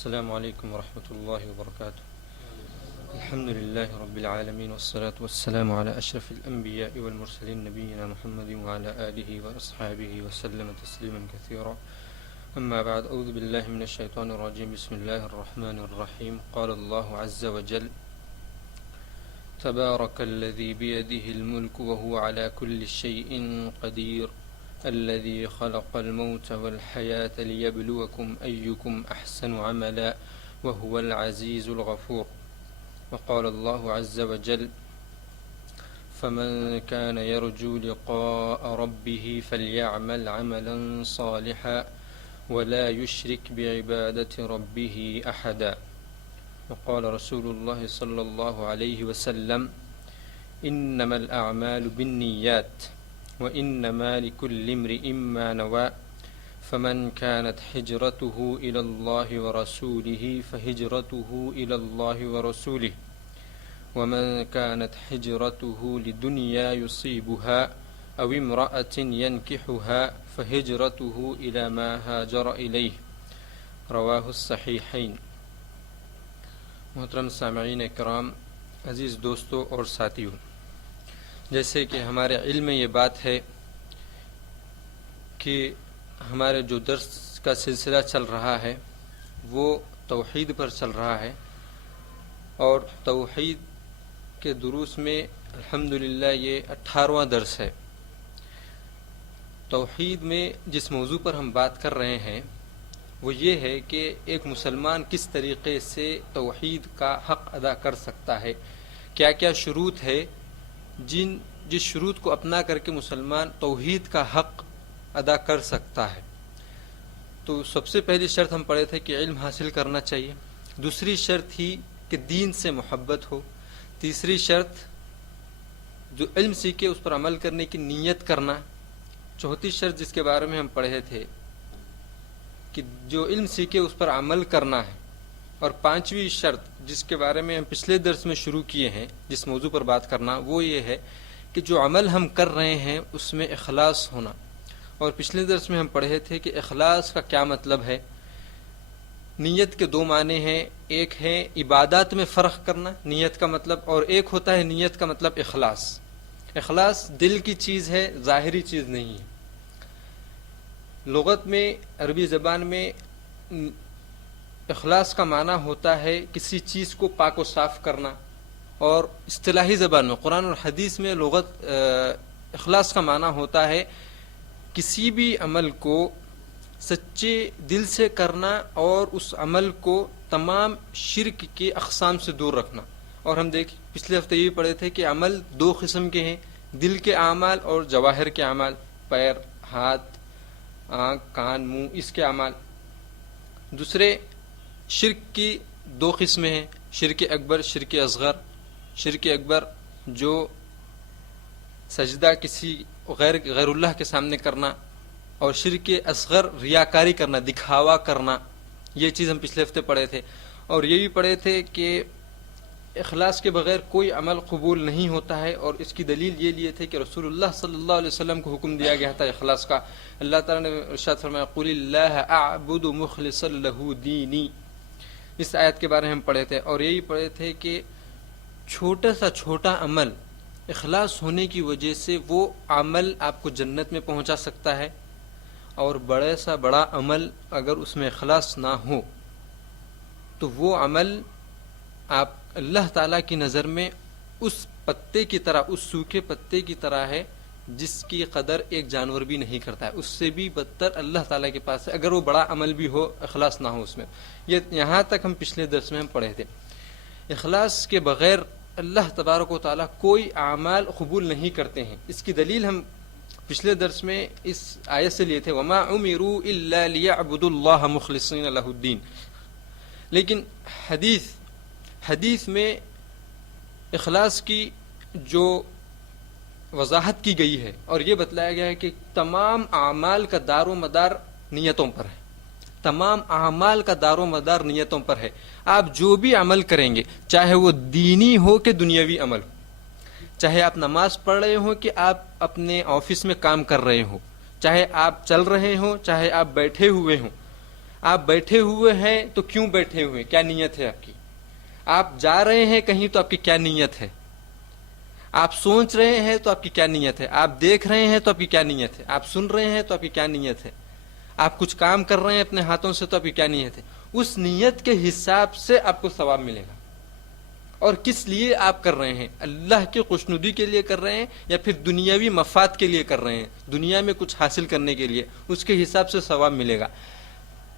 السلام علیکم ورحمۃ اللہ وبرکاتہ. الحمد للہ رب العالمین والصلاة والسلام على اشرف الانبیاء والمرسلین نبینا محمد وعلى آلہ واصحابہ وسلم تسلیما کثیرا. اما بعد، اعوذ باللہ من الشیطان الرجیم. بسم اللہ الرحمن الرحیم. قال اللہ عز وجل: تبارک الذی بیدہ الملک وهو على كل شیء قدیر الذي خلق الموت والحياة ليبلوكم أيكم أحسن عملا وهو العزيز الغفور. وقال الله عز وجل: فمن كان يرجو لقاء ربه فليعمل عملا صالحا ولا يشرك بعبادة ربه أحدا. وقال رسول الله صلى الله عليه وسلم: إنما الأعمال بالنيات وإنما لكل امرئ ما نوى فمن كانت هجرته إلى الله ورسوله فهجرته إلى الله ورسوله ومن كانت هجرته لدنيا يصيبها أو امرأة ينكحها فهجرته إلى ما هاجر إليه. رواه الصحيحين. محترم سامعین کرام، عزیز دوستو اور ساتھیوں، جیسے کہ ہمارے علم میں یہ بات ہے کہ ہمارے جو درس کا سلسلہ چل رہا ہے وہ توحید پر چل رہا ہے، اور توحید کے دروس میں الحمدللہ یہ 18واں درس ہے. توحید میں جس موضوع پر ہم بات کر رہے ہیں وہ یہ ہے کہ ایک مسلمان کس طریقے سے توحید کا حق ادا کر سکتا ہے، کیا کیا شروط ہے جس شروط کو اپنا کر کے مسلمان توحید کا حق ادا کر سکتا ہے. تو سب سے پہلی شرط ہم پڑھے تھے کہ علم حاصل کرنا چاہیے. دوسری شرط تھی کہ دین سے محبت ہو. تیسری شرط جو علم سیکھے اس پر عمل کرنے کی نیت کرنا. چوتھی شرط جس کے بارے میں ہم پڑھے تھے کہ جو علم سیکھے اس پر عمل کرنا ہے. اور پانچویں شرط جس کے بارے میں ہم پچھلے درس میں شروع کیے ہیں جس موضوع پر بات کرنا، وہ یہ ہے کہ جو عمل ہم کر رہے ہیں اس میں اخلاص ہونا. اور پچھلے درس میں ہم پڑھے تھے کہ اخلاص کا کیا مطلب ہے. نیت کے دو معنی ہیں، ایک ہے عبادات میں فرق کرنا نیت کا مطلب، اور ایک ہوتا ہے نیت کا مطلب اخلاص. اخلاص دل کی چیز ہے، ظاہری چیز نہیں ہے. لغت میں، عربی زبان میں اخلاص کا معنی ہوتا ہے کسی چیز کو پاک و صاف کرنا، اور اصطلاحی زبان میں قرآن اور حدیث میں لغت اخلاص کا معنی ہوتا ہے کسی بھی عمل کو سچے دل سے کرنا اور اس عمل کو تمام شرک کے اقسام سے دور رکھنا. اور ہم پچھلے ہفتے یہ پڑھے تھے کہ عمل دو قسم کے ہیں، دل کے اعمال اور جواہر کے اعمال، پیر، ہاتھ، آنکھ، کان، منہ، اس کے اعمال. دوسرے شرک کی دو قسمیں ہیں، شرک اکبر، شرک اصغر. شرک اکبر جو سجدہ کسی غیر اللہ کے سامنے کرنا، اور شرک اصغر ریاکاری کرنا، دکھاوا کرنا. یہ چیز ہم پچھلے ہفتے پڑھے تھے. اور یہ بھی پڑھے تھے کہ اخلاص کے بغیر کوئی عمل قبول نہیں ہوتا ہے، اور اس کی دلیل یہ لیے تھے کہ رسول اللہ صلی اللہ علیہ وسلم کو حکم دیا گیا تھا اخلاص کا. اللہ تعالیٰ نے ارشاد فرمایا: قل اللہ اعبد مخلصا لہ دینی. اس آیت کے بارے میں ہم پڑھے تھے. اور یہی پڑھے تھے کہ چھوٹا سا چھوٹا عمل اخلاص ہونے کی وجہ سے وہ عمل آپ کو جنت میں پہنچا سکتا ہے، اور بڑے سا بڑا عمل اگر اس میں اخلاص نہ ہو تو وہ عمل آپ اللہ تعالیٰ کی نظر میں اس پتے کی طرح، اس سوکھے پتے کی طرح ہے جس کی قدر ایک جانور بھی نہیں کرتا ہے. اس سے بھی بدتر اللہ تعالیٰ کے پاس ہے اگر وہ بڑا عمل بھی ہو، اخلاص نہ ہو اس میں. یہاں تک ہم پچھلے درس میں ہم پڑھے تھے. اخلاص کے بغیر اللہ تبارک و تعالیٰ کوئی اعمال قبول نہیں کرتے ہیں. اس کی دلیل ہم پچھلے درس میں اس آیت سے لیے تھے: وما امروا الا ليعبدوا الله مخلصين له الدين. لیکن حدیث میں اخلاص کی جو وضاحت کی گئی ہے اور یہ بتلایا گیا ہے کہ تمام اعمال کا دار و مدار نیتوں پر ہے. تمام اعمال کا دار و مدار نیتوں پر ہے. آپ جو بھی عمل کریں گے، چاہے وہ دینی ہو کہ دنیاوی عمل ہو، چاہے آپ نماز پڑھ رہے ہوں کہ آپ اپنے آفس میں کام کر رہے ہوں، چاہے آپ چل رہے ہوں، چاہے آپ بیٹھے ہوئے ہوں، آپ بیٹھے ہوئے ہیں تو کیوں بیٹھے ہوئے ہیں، کیا نیت ہے آپ کی؟ آپ جا رہے ہیں کہیں تو آپ کی کیا نیت ہے؟ آپ سوچ رہے ہیں تو آپ کی کیا نیت ہے؟ آپ دیکھ رہے ہیں تو آپ کی کیا نیت ہے؟ آپ سن رہے ہیں تو آپ کی کیا نیت ہے؟ آپ کچھ کام کر رہے ہیں اپنے ہاتھوں سے تو آپ کی کیا نیت ہے؟ اس نیت کے حساب سے آپ کو ثواب ملے گا۔ اور کس لیے آپ کر رہے ہیں؟ اللہ کی خوشنودی کے لیے کر رہے ہیں یا پھر دنیاوی مفاد کے لیے کر رہے ہیں، دنیا میں کچھ حاصل کرنے کے لیے، اس کے حساب سے ثواب ملے گا۔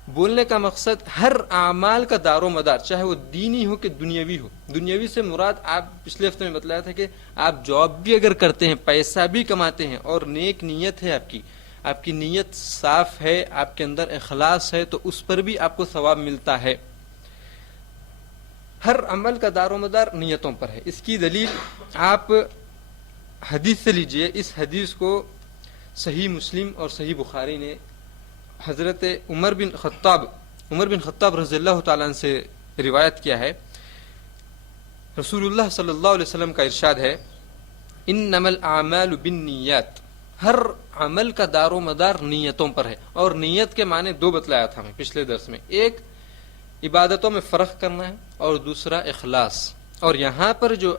بولنے کا مقصد ہر اعمال کا دار و مدار، چاہے وہ دینی ہو کہ دنیاوی ہو، دنیاوی سے مراد آپ پچھلے ہفتے میں بتلایا تھا کہ آپ جاب بھی اگر کرتے ہیں، پیسہ بھی کماتے ہیں اور نیک نیت ہے آپ کی نیت صاف ہے، آپ کے اندر اخلاص ہے، تو اس پر بھی آپ کو ثواب ملتا ہے۔ ہر عمل کا دار و مدار نیتوں پر ہے۔ اس کی دلیل آپ حدیث سے لیجئے۔ اس حدیث کو صحیح مسلم اور صحیح بخاری نے حضرت عمر بن خطاب رضی اللہ تعالیٰ عنہ سے روایت کیا ہے۔ رسول اللہ صلی اللہ علیہ وسلم کا ارشاد ہے، انما الاعمال بالنیات، ہر عمل کا دار و مدار نیتوں پر ہے۔ اور نیت کے معنی دو بتلایا تھا میں پچھلے درس میں، ایک عبادتوں میں فرق کرنا ہے اور دوسرا اخلاص۔ اور یہاں پر جو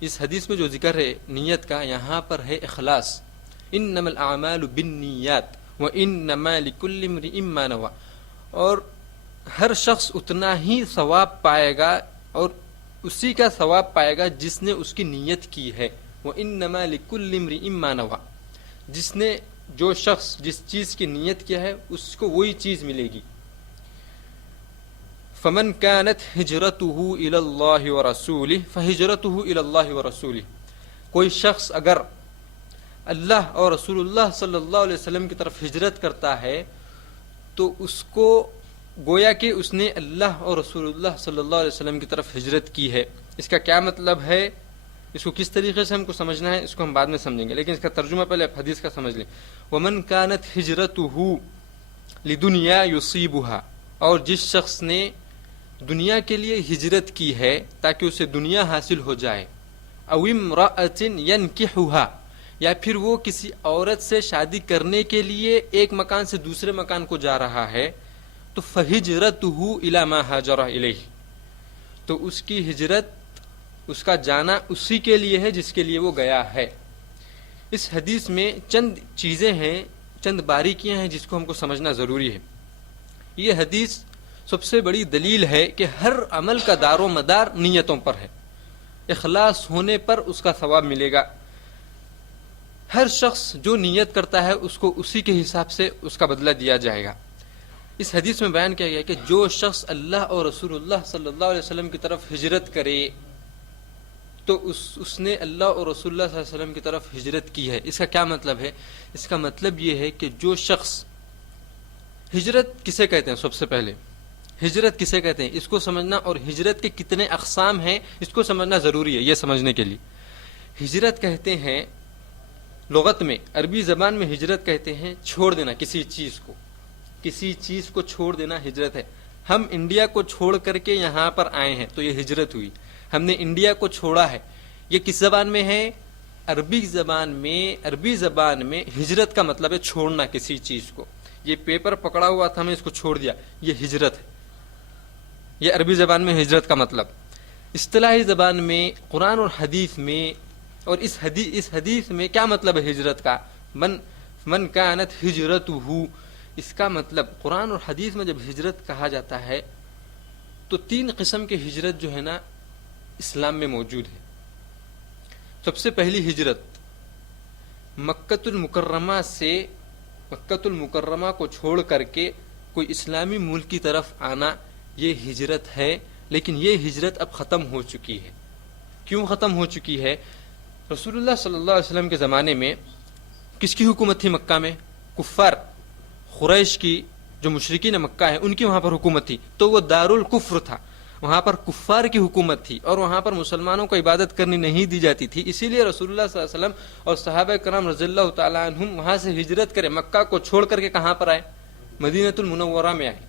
اس حدیث میں جو ذکر ہے نیت کا، یہاں پر ہے اخلاص۔ انما الاعمال بالنیات وانما لکل امرئ ما نوى، اور ہر شخص اتنا ہی ثواب پائے گا اور اسی کا ثواب پائے گا جس نے اس کی نیت کی ہے۔ وانما لکل امرئ ما نوى، جو شخص جس چیز کی نیت کیا ہے اس کو وہی چیز ملے گی۔ فمن كانت ہجرته الى اللہ ورسولہ فہجرته الى اللہ ورسولہ، کوئی شخص اگر اللہ اور رسول اللہ صلی اللہ علیہ وسلم کی طرف ہجرت کرتا ہے تو اس کو گویا کہ اس نے اللہ اور رسول اللہ صلی اللہ علیہ وسلم کی طرف ہجرت کی ہے۔ اس کا کیا مطلب ہے، اس کو کس طریقے سے ہم کو سمجھنا ہے اس کو ہم بعد میں سمجھیں گے، لیکن اس کا ترجمہ پہلے آپ حدیث کا سمجھ لیں۔ ومن كانت ہجرته لدنیا یصیبها، اور جس شخص نے دنیا کے لیے ہجرت کی ہے تاکہ اسے دنیا حاصل ہو جائے، او امرأة ينكحها، یا پھر وہ کسی عورت سے شادی کرنے کے لیے ایک مکان سے دوسرے مکان کو جا رہا ہے، تو فہجرته الى ما هاجر الیہ، تو اس کی ہجرت، اس کا جانا اسی کے لیے ہے جس کے لیے وہ گیا ہے۔ اس حدیث میں چند چیزیں ہیں، چند باریکیاں ہیں جس کو ہم کو سمجھنا ضروری ہے۔ یہ حدیث سب سے بڑی دلیل ہے کہ ہر عمل کا دار و مدار نیتوں پر ہے، اخلاص ہونے پر اس کا ثواب ملے گا۔ ہر شخص جو نیت کرتا ہے اس کو اسی کے حساب سے اس کا بدلہ دیا جائے گا۔ اس حدیث میں بیان کیا گیا کہ جو شخص اللہ اور رسول اللہ صلی اللہ علیہ وسلم کی طرف ہجرت کرے تو اس نے اللہ اور رسول اللہ صلی اللہ علیہ وسلم کی طرف ہجرت کی ہے۔ اس کا کیا مطلب ہے؟ اس کا مطلب یہ ہے کہ جو شخص، ہجرت کسے کہتے ہیں؟ سب سے پہلے ہجرت کسے کہتے ہیں اس کو سمجھنا، اور ہجرت کے کتنے اقسام ہیں اس کو سمجھنا ضروری ہے۔ یہ سمجھنے کے لیے ہجرت کہتے ہیں لغت میں، عربی زبان میں ہجرت کہتے ہیں چھوڑ دینا کسی چیز کو چھوڑ دینا ہجرت ہے۔ ہم انڈیا کو چھوڑ کر کے یہاں پر آئے ہیں تو یہ ہجرت ہوئی، ہم نے انڈیا کو چھوڑا ہے۔ یہ کس زبان میں ہے؟ عربی زبان میں ہجرت کا مطلب ہے چھوڑنا کسی چیز کو۔ یہ پیپر پکڑا ہوا تھا، میں اس کو چھوڑ دیا، یہ ہجرت ہے۔ یہ عربی زبان میں ہجرت کا مطلب۔ اصطلاحی زبان میں، قرآن اور حدیث میں، اور اس حدیث میں کیا مطلب ہے ہجرت کا؟ من کانت ہجرتہ، اس کا مطلب قرآن اور حدیث میں جب ہجرت کہا جاتا ہے تو تین قسم کی ہجرت جو ہے نا اسلام میں موجود ہے۔ سب سے پہلی ہجرت مکۃ المکرمہ کو چھوڑ کر کے کوئی اسلامی ملک کی طرف آنا، یہ ہجرت ہے، لیکن یہ ہجرت اب ختم ہو چکی ہے۔ کیوں ختم ہو چکی ہے؟ رسول اللہ صلی اللہ علیہ وسلم کے زمانے میں کس کی حکومت تھی مکہ میں؟ کفار قریش کی، جو مشرکین مکہ ہیں ان کی وہاں پر حکومت تھی، تو وہ دارالکفر تھا، وہاں پر کفار کی حکومت تھی اور وہاں پر مسلمانوں کو عبادت کرنی نہیں دی جاتی تھی۔ اسی لیے رسول اللہ صلی اللہ علیہ وسلم اور صحابہ کرام رضی اللہ تعالیٰ عنہم وہاں سے ہجرت کرے، مکہ کو چھوڑ کر کے کہاں پر آئے؟ مدینہ المنورہ میں آئے۔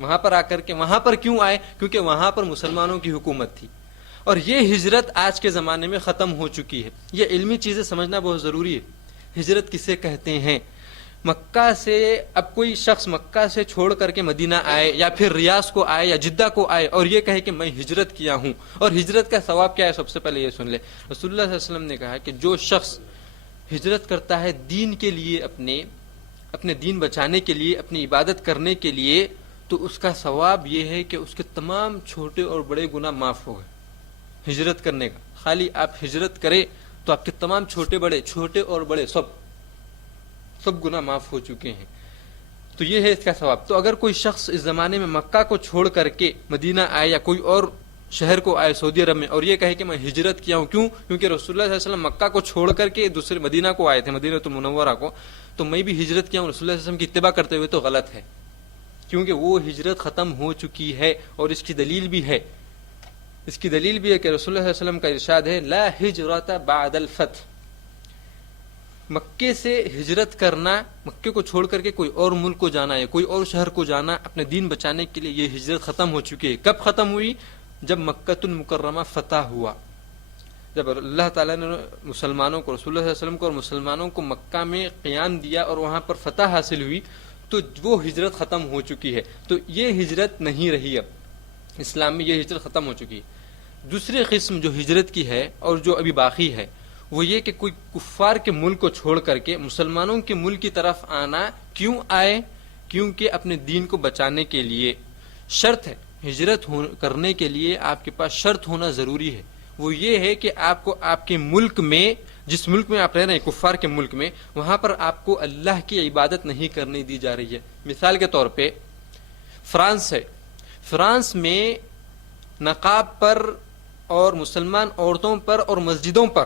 وہاں پر آ کر کے، وہاں پر کیوں آئے؟ کیونکہ وہاں پر مسلمانوں کی حکومت تھی، اور یہ ہجرت آج کے زمانے میں ختم ہو چکی ہے۔ یہ علمی چیزیں سمجھنا بہت ضروری ہے۔ ہجرت کسے کہتے ہیں؟ مکہ سے اب کوئی شخص مکہ سے چھوڑ کر کے مدینہ آئے یا پھر ریاض کو آئے یا جدہ کو آئے اور یہ کہے کہ میں ہجرت کیا ہوں، اور ہجرت کا ثواب کیا ہے سب سے پہلے یہ سن لے۔ رسول اللہ صلی اللہ علیہ وسلم نے کہا کہ جو شخص ہجرت کرتا ہے دین کے لیے، اپنے دین بچانے کے لیے، اپنی عبادت کرنے کے لیے، تو اس کا ثواب یہ ہے کہ اس کے تمام چھوٹے اور بڑے گناہ معاف ہو گئے۔ ہجرت کرنے کا خالی آپ ہجرت کریں تو آپ کے تمام چھوٹے اور بڑے سب گناہ معاف ہو چکے ہیں۔ تو یہ ہے اس کا ثواب۔ تو اگر کوئی شخص اس زمانے میں مکہ کو چھوڑ کر کے مدینہ آئے یا کوئی اور شہر کو آئے سعودی عرب میں اور یہ کہے کہ میں ہجرت کیا ہوں، کیونکہ رسول اللہ صلی اللہ علیہ وسلم مکہ کو چھوڑ کر کے دوسرے مدینہ کو آئے تھے، مدینہ المنورہ کو، تو میں بھی ہجرت کیا ہوں رسول اللہ صلی اللہ علیہ وسلم کی اتباع کرتے ہوئے، تو غلط ہے، کیونکہ وہ ہجرت ختم ہو چکی ہے۔ اور اس کی دلیل بھی ہے کہ رسول اللہ صلی اللہ علیہ وسلم کا ارشاد ہے لا ہجرت بعد الفتح، مکے سے ہجرت کرنا، مکے کو چھوڑ کر کے کوئی اور ملک کو جانا ہے، کوئی اور شہر کو جانا اپنے دین بچانے کے لیے، یہ ہجرت ختم ہو چکی ہے۔ کب ختم ہوئی؟ جب مکہ المکرمہ فتح ہوا، جب اللہ تعالیٰ نے مسلمانوں کو، رسول اللہ صلی اللہ علیہ وسلم کو اور مسلمانوں کو مکہ میں قیام دیا اور وہاں پر فتح حاصل ہوئی، تو وہ ہجرت ختم ہو چکی ہے۔ تو یہ ہجرت نہیں رہی، اب اسلام میں یہ ہجرت ختم ہو چکی ہے۔ دوسری قسم جو ہجرت کی ہے اور جو ابھی باقی ہے وہ یہ کہ کوئی کفار کے ملک کو چھوڑ کر کے مسلمانوں کے ملک کی طرف آنا۔ کیوں آئے؟ کیونکہ اپنے دین کو بچانے کے لیے۔ شرط ہے ہجرت کرنے کے لیے آپ کے پاس شرط ہونا ضروری ہے، وہ یہ ہے کہ آپ کو آپ کے ملک میں، جس ملک میں آپ رہ رہے ہیں کفار کے ملک میں، وہاں پر آپ کو اللہ کی عبادت نہیں کرنے دی جا رہی ہے۔ مثال کے طور پہ فرانس ہے، فرانس میں نقاب پر اور مسلمان عورتوں پر اور مسجدوں پر،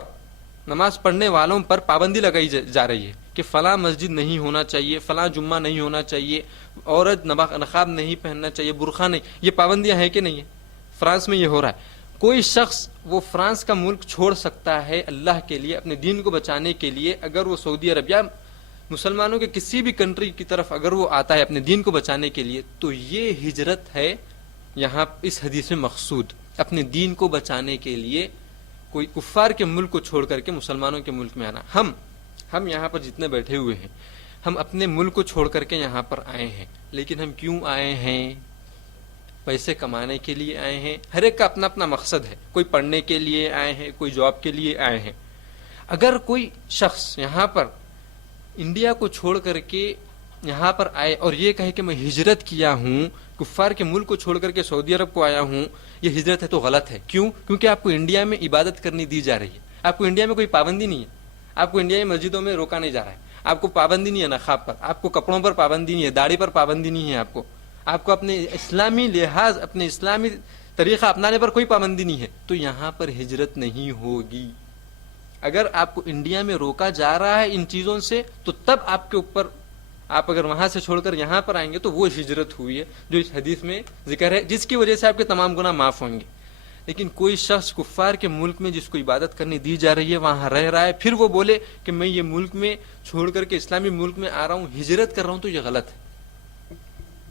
نماز پڑھنے والوں پر پابندی لگائی جا رہی ہے کہ فلاں مسجد نہیں ہونا چاہیے، فلاں جمعہ نہیں ہونا چاہیے، عورت نقاب نہیں پہننا چاہیے، برقع نہیں۔ یہ پابندیاں ہیں کہ نہیں ہیں؟ فرانس میں یہ ہو رہا ہے۔ کوئی شخص وہ فرانس کا ملک چھوڑ سکتا ہے اللہ کے لیے، اپنے دین کو بچانے کے لیے، اگر وہ سعودی عرب یا مسلمانوں کے کسی بھی کنٹری کی طرف اگر وہ آتا ہے اپنے دین کو بچانے کے لیے، تو یہ ہجرت ہے یہاں اس حدیث میں مقصود، اپنے دین کو بچانے کے لیے کوئی کفار کے ملک کو چھوڑ کر کے مسلمانوں کے ملک میں آنا۔ ہم یہاں پر جتنے بیٹھے ہوئے ہیں، ہم اپنے ملک کو چھوڑ کر کے یہاں پر آئے ہیں، لیکن ہم کیوں آئے ہیں؟ پیسے کمانے کے لیے آئے ہیں۔ ہر ایک کا اپنا اپنا مقصد ہے، کوئی پڑھنے کے لیے آئے ہیں، کوئی جاب کے لیے آئے ہیں۔ اگر کوئی شخص یہاں پر انڈیا کو چھوڑ کر کے یہاں پر آئے اور یہ کہے کہ میں ہجرت کیا ہوں، کفار کے ملک کو چھوڑ کر کے سعودی عرب کو آیا ہوں، یہ ہجرت ہے، تو غلط ہے۔ کیوں؟ کیونکہ آپ کو انڈیا میں عبادت کرنی دی جا رہی ہے، آپ کو انڈیا میں کوئی پابندی نہیں ہے، آپ کو انڈیا میں مسجدوں میں روکا نہیں جا رہا ہے، آپ کو پابندی نہیں ہے نقاب پر، آپ کو کپڑوں پر پابندی نہیں ہے، داڑھی پر پابندی نہیں ہے، آپ کو اپنے اسلامی لحاظ، اپنے اسلامی طریقہ اپنانے پر کوئی پابندی نہیں ہے، تو یہاں پر ہجرت نہیں ہوگی۔ اگر آپ کو انڈیا میں روکا جا رہا ہے ان چیزوں سے، تو تب آپ کے اوپر، آپ اگر وہاں سے چھوڑ کر یہاں پر آئیں گے تو وہ ہجرت ہوئی ہے جو اس حدیث میں ذکر ہے، جس کی وجہ سے آپ کے تمام گناہ معاف ہوں گے۔ لیکن کوئی شخص کفار کے ملک میں جس کو عبادت کرنے دی جا رہی ہے وہاں رہ رہا ہے، پھر وہ بولے کہ میں یہ ملک میں چھوڑ کر کے اسلامی ملک میں آ رہا ہوں، ہجرت کر رہا ہوں، تو یہ غلط ہے،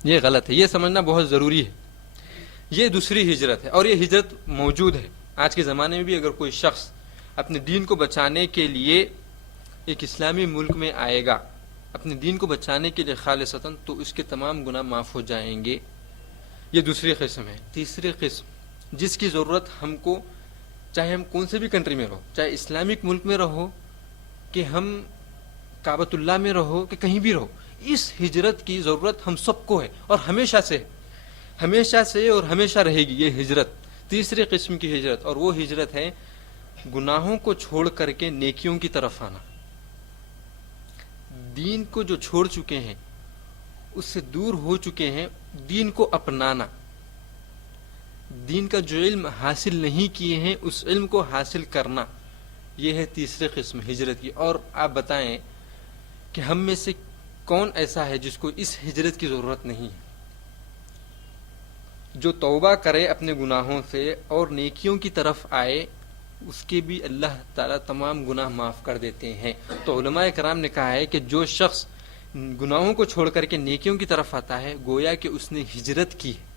یہ غلط ہے، یہ سمجھنا بہت ضروری ہے۔ یہ دوسری ہجرت ہے، اور یہ ہجرت موجود ہے آج کے زمانے میں بھی۔ اگر کوئی شخص اپنے دین کو بچانے کے لیے ایک اسلامی ملک میں آئے گا، اپنے دین کو بچانے کے لیے خالصتاً، تو اس کے تمام گناہ معاف ہو جائیں گے۔ یہ دوسری قسم ہے۔ تیسری قسم، جس کی ضرورت ہم کو، چاہے ہم کون سے بھی کنٹری میں رہو، چاہے اسلامک ملک میں رہو، کہ ہم کعبۃ اللہ میں رہو، کہ کہیں بھی رہو، اس ہجرت کی ضرورت ہم سب کو ہے، اور ہمیشہ سے اور ہمیشہ رہے گی یہ ہجرت، تیسری قسم کی ہجرت۔ اور وہ ہجرت ہے گناہوں کو چھوڑ کر کے نیکیوں کی طرف آنا، دین کو جو چھوڑ چکے ہیں، اس سے دور ہو چکے ہیں، دین کو اپنانا، دین کا جو علم حاصل نہیں کیے ہیں اس علم کو حاصل کرنا، یہ ہے تیسری قسم ہجرت کی۔ اور آپ بتائیں کہ ہم میں سے کون ایسا ہے جس کو اس ہجرت کی ضرورت نہیں ہے؟ جو توبہ کرے اپنے گناہوں سے اور نیکیوں کی طرف آئے، اس کے بھی اللہ تعالیٰ تمام گناہ معاف کر دیتے ہیں۔ تو علماء کرام نے کہا ہے کہ جو شخص گناہوں کو چھوڑ کر کے نیکیوں کی طرف آتا ہے، گویا کہ اس نے ہجرت کی ہے،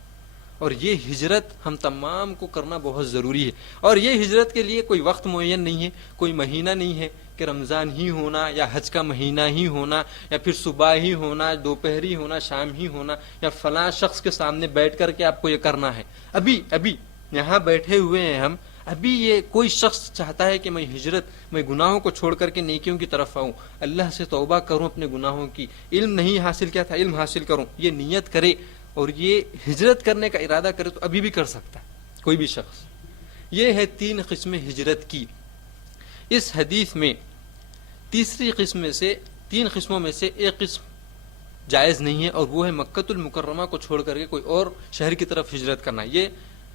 اور یہ ہجرت ہم تمام کو کرنا بہت ضروری ہے۔ اور یہ ہجرت کے لیے کوئی وقت معین نہیں ہے، کوئی مہینہ نہیں ہے کہ رمضان ہی ہونا یا حج کا مہینہ ہی ہونا یا پھر صبح ہی ہونا، دوپہر ہی ہونا، شام ہی ہونا، یا فلاں شخص کے سامنے بیٹھ کر کے آپ کو یہ کرنا ہے. ابھی یہاں بیٹھے ہوئے ہیں ہم، ابھی یہ کوئی شخص چاہتا ہے کہ میں گناہوں کو چھوڑ کر کے نیکیوں کی طرف آؤں، اللہ سے توبہ کروں اپنے گناہوں کی، علم نہیں حاصل کیا تھا علم حاصل کروں، یہ نیت کرے اور یہ ہجرت کرنے کا ارادہ کرے تو ابھی بھی کر سکتا ہے کوئی بھی شخص. یہ ہے 3 قسمیں ہجرت کی. اس حدیث میں تیسری قسم میں سے 3 قسموں میں سے ایک قسم جائز نہیں ہے، اور وہ ہے مکۃ المکرمہ کو چھوڑ کر کے کوئی اور شہر کی طرف ہجرت کرنا. یہ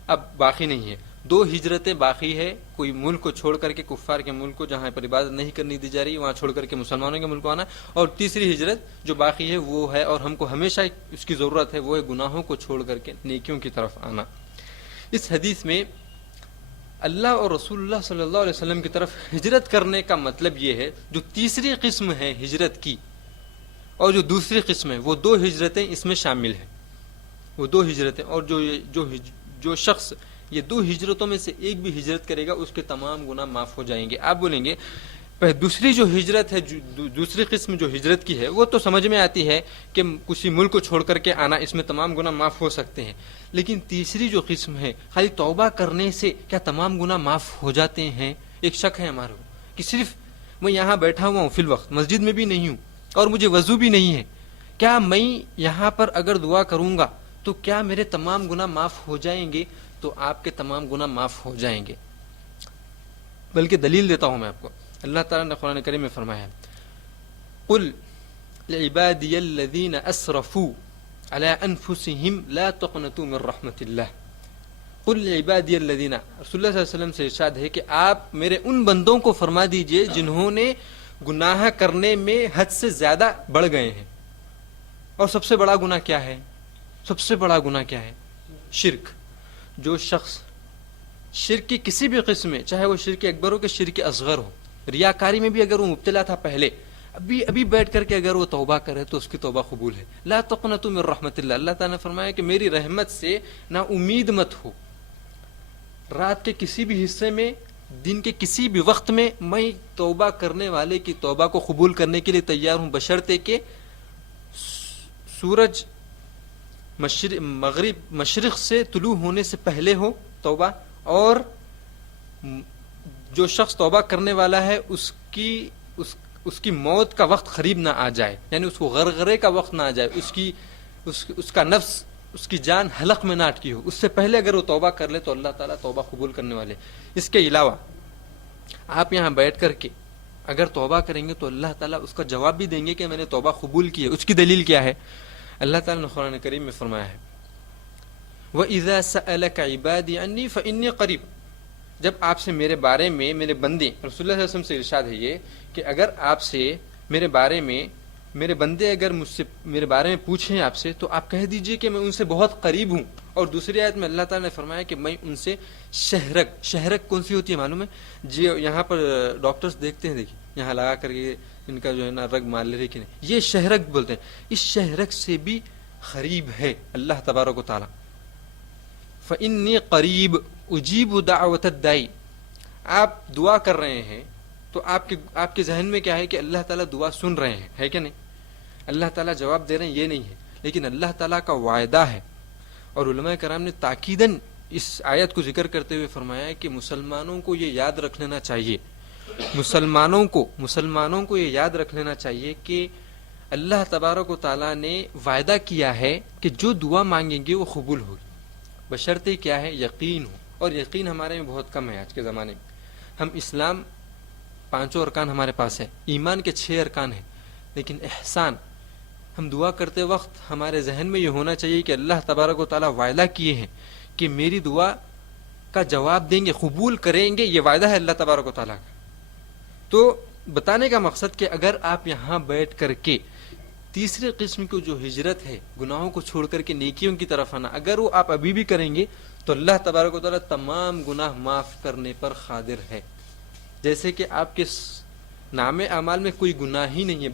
اب باقی نہیں ہے. 2 ہجرتیں باقی ہے، کوئی ملک کو چھوڑ کر کے کفار کے ملک کو جہاں پر عبادت نہیں کرنی دی جا رہی وہاں چھوڑ کر کے مسلمانوں کے ملک کو آنا، اور تیسری ہجرت جو باقی ہے وہ ہے اور ہم کو ہمیشہ اس کی ضرورت ہے، وہ ہے گناہوں کو چھوڑ کر کے نیکیوں کی طرف آنا. اس حدیث میں اللہ اور رسول اللہ صلی اللہ علیہ وسلم کی طرف ہجرت کرنے کا مطلب یہ ہے، جو تیسری قسم ہے ہجرت کی اور جو دوسری قسم ہے وہ 2 ہجرتیں اس میں شامل ہیں. وہ 2 ہجرتیں، اور جو شخص یہ 2 ہجرتوں میں سے ایک بھی ہجرت کرے گا اس کے تمام گناہ معاف ہو جائیں گے. آپ بولیں گے دوسری جو ہجرت ہے، دوسری قسم جو ہجرت کی ہے وہ تو سمجھ میں آتی ہے کہ کسی ملک کو چھوڑ کر کے آنا، اس میں تمام گناہ معاف ہو سکتے ہیں. لیکن تیسری جو قسم ہے، خالی توبہ کرنے سے کیا تمام گناہ معاف ہو جاتے ہیں؟ ایک شک ہے ہمارے کو کہ صرف میں یہاں بیٹھا ہوا ہوں فی الوقت، مسجد میں بھی نہیں ہوں اور مجھے وضو بھی نہیں ہے، کیا میں یہاں پر اگر دعا کروں گا تو کیا میرے تمام گناہ معاف ہو جائیں گے؟ تو آپ کے تمام گناہ معاف ہو جائیں گے. بلکہ دلیل دیتا ہوں میں آپ کو. اللہ تعالیٰ نے قرآن کریم میں فرمایا ہے قل لعبادی الذین اسرفوا علی انفسہم لا تقنطوا من رحمت اللہ. قل لعبادی الذین، رسول اللہ صلی اللہ علیہ وسلم سے ارشاد ہے کہ آپ میرے ان بندوں کو فرما دیجئے جنہوں نے گناہ کرنے میں حد سے زیادہ بڑھ گئے ہیں. اور سب سے بڑا گناہ کیا ہے؟ سب سے بڑا گناہ کیا ہے؟ شرک. جو شخص شرک کی کسی بھی قسم میں، چاہے وہ شرک اکبر ہو کہ شرک اصغر ہو، ریاکاری میں بھی اگر وہ مبتلا تھا پہلے، ابھی بیٹھ کر کے اگر وہ توبہ کرے تو اس کی توبہ قبول ہے. لا تقنطوا من رحمت اللہ. اللہ تعالیٰ نے فرمایا کہ میری رحمت سے نا امید مت ہو. رات کے کسی بھی حصے میں، دن کے کسی بھی وقت میں میں توبہ کرنے والے کی توبہ کو قبول کرنے کے لیے تیار ہوں، بشرطے کہ سورج مشرق سے طلوع ہونے سے پہلے ہو توبہ، اور جو شخص توبہ کرنے والا ہے اس کی موت کا وقت قریب نہ آ جائے، یعنی اس کو غرغرے کا وقت نہ آ جائے، اس کا نفس، اس کی جان حلق میں نہ اٹکی ہو، اس سے پہلے اگر وہ توبہ کر لے تو اللہ تعالیٰ توبہ قبول کرنے والے. اس کے علاوہ آپ یہاں بیٹھ کر کے اگر توبہ کریں گے تو اللہ تعالیٰ اس کا جواب بھی دیں گے کہ میں نے توبہ قبول کی ہے. اس کی دلیل کیا ہے؟ اللہ تعالیٰ نے قرآن کریم میں فرمایا ہے وَإِذَا سَأَلَكَ عِبَادِي عَنِّي فَإِنِّي قَرِيبٌ. جب آپ سے میرے بارے میں میرے بندے، رسول اللہ صلی اللہ علیہ وسلم سے ارشاد ہے یہ کہ اگر آپ سے میرے بارے میں میرے بندے اگر مجھ سے میرے بارے میں پوچھیں آپ سے تو آپ کہہ دیجئے کہ میں ان سے بہت قریب ہوں. اور دوسری آیت میں اللہ تعالیٰ نے فرمایا کہ میں ان سے شہرک کون سی ہوتی ہے معلوم ہے؟ جی یہاں پر ڈاکٹرز دیکھتے ہیں، دیکھیے یہاں لگا کر کے ان کا جو ہے نا رگ مال لے رہے کہ نہیں، یہ شہرک بولتے ہیں. اس شہرک سے بھی قریب ہے اللہ تبارک و تعالیٰ. فإنی قریب اجیب دعوت الداعی. آپ دعا کر رہے ہیں تو آپ کے ذہن میں کیا ہے کہ اللہ تعالیٰ دعا سن رہے ہیں، ہے کہ نہیں؟ اللہ تعالیٰ جواب دے رہے ہیں یہ نہیں ہے، لیکن اللہ تعالیٰ کا وعدہ ہے. اور علماء کرام نے تاکیداً اس آیت کو ذکر کرتے ہوئے فرمایا ہے کہ مسلمانوں کو یہ یاد رکھ لینا چاہیے، مسلمانوں کو یہ یاد رکھ لینا چاہیے کہ اللہ تبارک و تعالیٰ نے وعدہ کیا ہے کہ جو دعا مانگیں گے وہ قبول ہوگی، بشرطے کیا ہے؟ یقین ہو. اور یقین ہمارے میں بہت کم ہے آج کے زمانے میں. ہم اسلام 5 ارکان ہمارے پاس ہے، ایمان کے 6 ارکان ہیں، لیکن احسان، ہم دعا کرتے وقت ہمارے ذہن میں یہ ہونا چاہیے کہ اللہ تبارک و تعالیٰ وعدہ کیے ہیں کہ میری دعا کا جواب دیں گے، قبول کریں گے، یہ وعدہ ہے اللہ تبارک و تعالیٰ کا. تو بتانے کا مقصد کہ اگر آپ یہاں بیٹھ کر کے تیسری قسم کی جو ہجرت ہے، گناہوں کو چھوڑ کر کے نیکیوں کی طرف آنا، اگر وہ آپ ابھی بھی کریں گے تو اللہ تبارک و تعالیٰ تمام گناہ معاف کرنے پر قادر ہے. جیسے کہ آپ کے نام اعمال میں کوئی گناہ ہی نہیں ہے،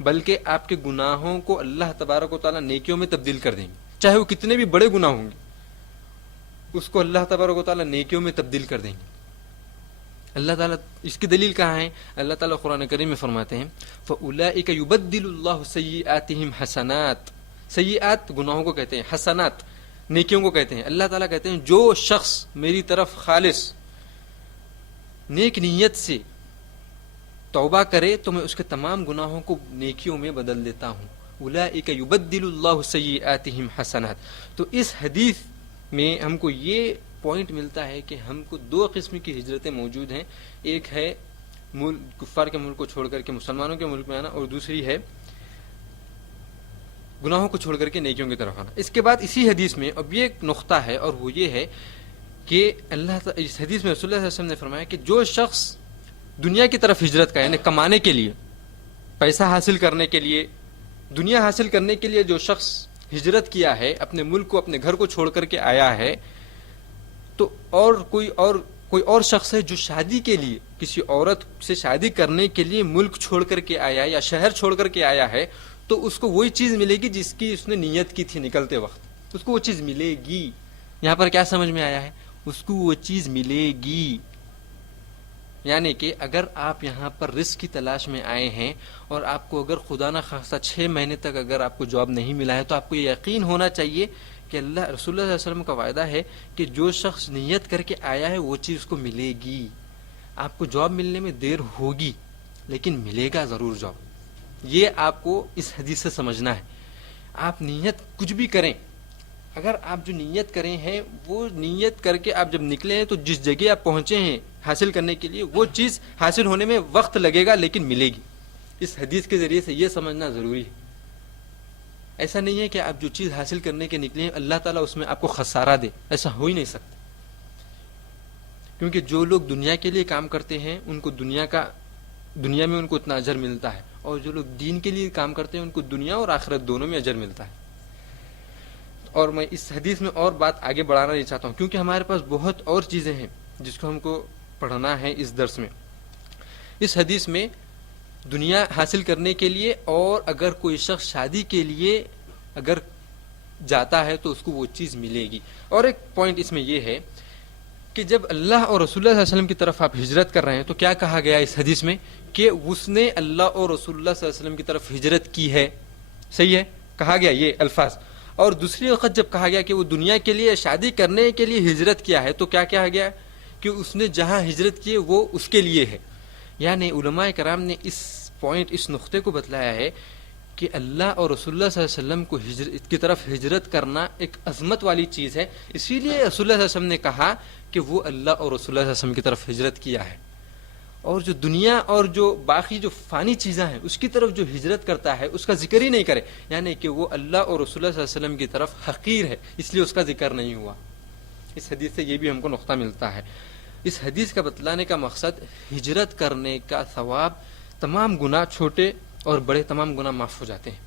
بلکہ آپ کے گناہوں کو اللہ تبارک و تعالیٰ نیکیوں میں تبدیل کر دیں گے، چاہے وہ کتنے بھی بڑے گناہ ہوں گے، اس کو اللہ تبارک و تعالیٰ نیکیوں میں تبدیل کر دیں گے. اللہ تعالیٰ اس کی دلیل کہاں ہے؟ اللہ تعالیٰ قرآن کریم میں فرماتے ہیں فَأُولَئِكَ يُبَدِّلُ اللَّهُ سَيِّئَاتِهِمْ حَسَنَاتٍ. سیئات گناہوں کو کہتے ہیں، حسنات نیکیوں کو کہتے ہیں. اللہ تعالیٰ کہتے ہیں جو شخص میری طرف خالص نیک نیت سے توبہ کرے تو میں اس کے تمام گناہوں کو نیکیوں میں بدل دیتا ہوں. اولئک یبدل اللہ سیئاتہم حسنات. تو اس حدیث میں ہم کو یہ پوائنٹ ملتا ہے کہ ہم کو دو قسم کی ہجرتیں موجود ہیں. ایک ہے کفار کے ملک کو چھوڑ کر کے مسلمانوں کے ملک میں آنا، اور دوسری ہے گناہوں کو چھوڑ کر کے نیکیوں کی طرف آنا. اس کے بعد اسی حدیث میں اب یہ ایک نقطہ ہے، اور وہ یہ ہے کہ اس حدیث میں رسول اللہ صلی اللہ علیہ وسلم نے فرمایا کہ جو شخص دنیا کی طرف ہجرت کا یعنی کمانے کے لیے، پیسہ حاصل کرنے کے لیے، دنیا حاصل کرنے کے لیے جو شخص ہجرت کیا ہے، اپنے ملک کو اپنے گھر کو چھوڑ کر کے آیا ہے، تو کوئی اور شخص ہے جو شادی کے لیے کسی عورت سے شادی کرنے کے لیے ملک چھوڑ کر کے آیا ہے یا شہر چھوڑ کر کے آیا ہے، تو اس کو وہی چیز ملے گی جس کی اس نے نیت کی تھی نکلتے وقت. اس کو وہ چیز ملے گی. یہاں پر کیا سمجھ میں آیا ہے؟ اس کو وہ چیز ملے گی. یعنی کہ اگر آپ یہاں پر رزق کی تلاش میں آئے ہیں اور آپ کو اگر خدا نہ خواستہ 6 مہینے تک اگر آپ کو جاب نہیں ملا ہے، تو آپ کو یہ یقین ہونا چاہیے کہ رسول اللہ صلی اللہ علیہ وسلم کا وعدہ ہے کہ جو شخص نیت کر کے آیا ہے وہ چیز کو ملے گی. آپ کو جاب ملنے میں دیر ہوگی لیکن ملے گا ضرور جاب. یہ آپ کو اس حدیث سے سمجھنا ہے. آپ نیت کچھ بھی کریں، اگر آپ جو نیت کریں ہیں وہ نیت کر کے آپ جب نکلے ہیں تو جس جگہ آپ پہنچے ہیں حاصل کرنے کے لیے وہ چیز حاصل ہونے میں وقت لگے گا لیکن ملے گی. اس حدیث کے ذریعے سے یہ سمجھنا ضروری ہے. ایسا نہیں ہے کہ آپ جو چیز حاصل کرنے کے نکلے ہیں اللہ تعالیٰ اس میں آپ کو خسارہ دے، ایسا ہو ہی نہیں سکتا. کیونکہ جو لوگ دنیا کے لیے کام کرتے ہیں ان کو دنیا میں ان کو اتنا اجر ملتا ہے، اور جو لوگ دین کے لیے کام کرتے ہیں ان کو دنیا اور آخرت دونوں میں اجر ملتا ہے. اور میں اس حدیث میں اور بات آگے بڑھانا نہیں چاہتا ہوں کیونکہ ہمارے پاس بہت اور چیزیں ہیں جس کو ہم کو پڑھنا ہے اس درس میں. اس حدیث میں دنیا حاصل کرنے کے لیے، اور اگر کوئی شخص شادی کے لیے اگر جاتا ہے تو اس کو وہ چیز ملے گی. اور ایک پوائنٹ اس میں یہ ہے کہ جب اللہ اور رسول اللہ صلی اللہ علیہ وسلم کی طرف آپ ہجرت کر رہے ہیں تو کیا کہا گیا اس حدیث میں کہ اس نے اللہ اور رسول اللہ صلی اللہ علیہ وسلم کی طرف ہجرت کی ہے. صحیح ہے، کہا گیا یہ الفاظ. اور دوسری وقت جب کہا گیا کہ وہ دنیا کے لیے شادی کرنے کے لیے ہجرت کیا ہے تو کیا کہا گیا کہ اس نے جہاں ہجرت کی وہ اس کے لیے ہے. یعنی علماء کرام نے اس نقطے کو بتلایا ہے کہ اللہ اور رسول اللہ صلی اللہ علیہ وسلم کو کی طرف ہجرت کرنا ایک عظمت والی چیز ہے. اسی لیے رسول اللہ صلی اللہ علیہ وسلم نے کہا کہ وہ اللہ اور رسول اللہ صلی اللہ علیہ وسلم کی طرف ہجرت کیا ہے. اور جو دنیا اور جو باقی جو فانی چیزیں ہیں اس کی طرف جو ہجرت کرتا ہے اس کا ذکر ہی نہیں کرے، یعنی کہ وہ اللہ اور رسول اللہ صلی اللہ علیہ وسلم کی طرف حقیر ہے، اس لیے اس کا ذکر نہیں ہوا. اس حدیث سے یہ بھی ہم کو نقطہ ملتا ہے. اس حدیث کا بتلانے کا مقصد ہجرت کرنے کا ثواب، تمام گناہ چھوٹے اور بڑے تمام گناہ معاف ہو جاتے ہیں.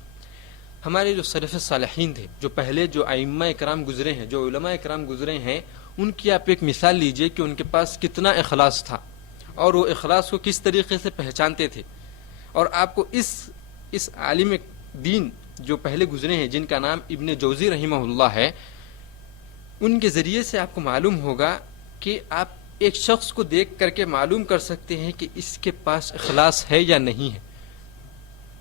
ہمارے جو سلف صالحین تھے، جو پہلے جو ائمہ کرام گزرے ہیں، جو علماء کرام گزرے ہیں، ان کی آپ ایک مثال لیجئے کہ ان کے پاس کتنا اخلاص تھا اور وہ اخلاص کو کس طریقے سے پہچانتے تھے. اور آپ کو اس عالم دین جو پہلے گزرے ہیں جن کا نام ابن جوزی رحمہ اللہ ہے، ان کے ذریعے سے آپ کو معلوم ہوگا کہ آپ ایک شخص کو دیکھ کر کے معلوم کر سکتے ہیں کہ اس کے پاس اخلاص ہے یا نہیں ہے.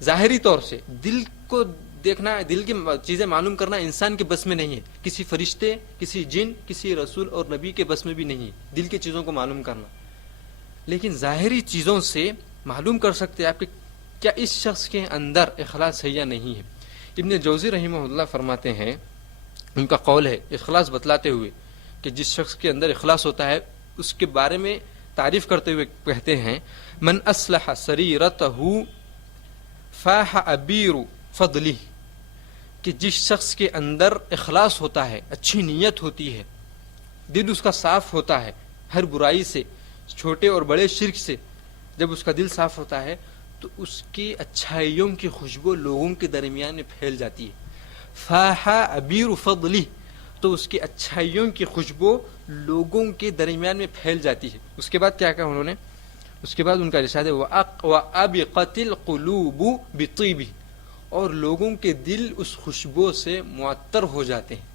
ظاہری طور سے دل کو دیکھنا، دل کی چیزیں معلوم کرنا انسان کے بس میں نہیں ہے. کسی فرشتے، کسی جن، کسی رسول اور نبی کے بس میں بھی نہیں ہے دل کی چیزوں کو معلوم کرنا. لیکن ظاہری چیزوں سے معلوم کر سکتے آپ کہ کیا اس شخص کے اندر اخلاص ہے یا نہیں ہے. ابن جوزی رحمہ اللہ فرماتے ہیں، ان کا قول ہے اخلاص بتلاتے ہوئے کہ جس شخص کے اندر اخلاص ہوتا ہے اس کے بارے میں تعریف کرتے ہوئے کہتے ہیں من اصلح سریرتہ فاح ابیر فضلہ، کہ جس شخص کے اندر اخلاص ہوتا ہے، اچھی نیت ہوتی ہے، دل اس کا صاف ہوتا ہے ہر برائی سے، چھوٹے اور بڑے شرک سے، جب اس کا دل صاف ہوتا ہے تو اس کی اچھائیوں کی خوشبو لوگوں کے درمیان میں پھیل جاتی ہے. فاح ابیر فضلہ، تو اس کی اچھائیوں کی خوشبو لوگوں کے درمیان میں پھیل جاتی ہے. اس کے بعد کیا کہا انہوں نے؟ اس کے بعد ان کا ارشاد ہے وَأَبْقَتِ الْقُلُوبُ بِطِيبِهِ، اور لوگوں کے دل اس خوشبو سے معطر ہو جاتے ہیں.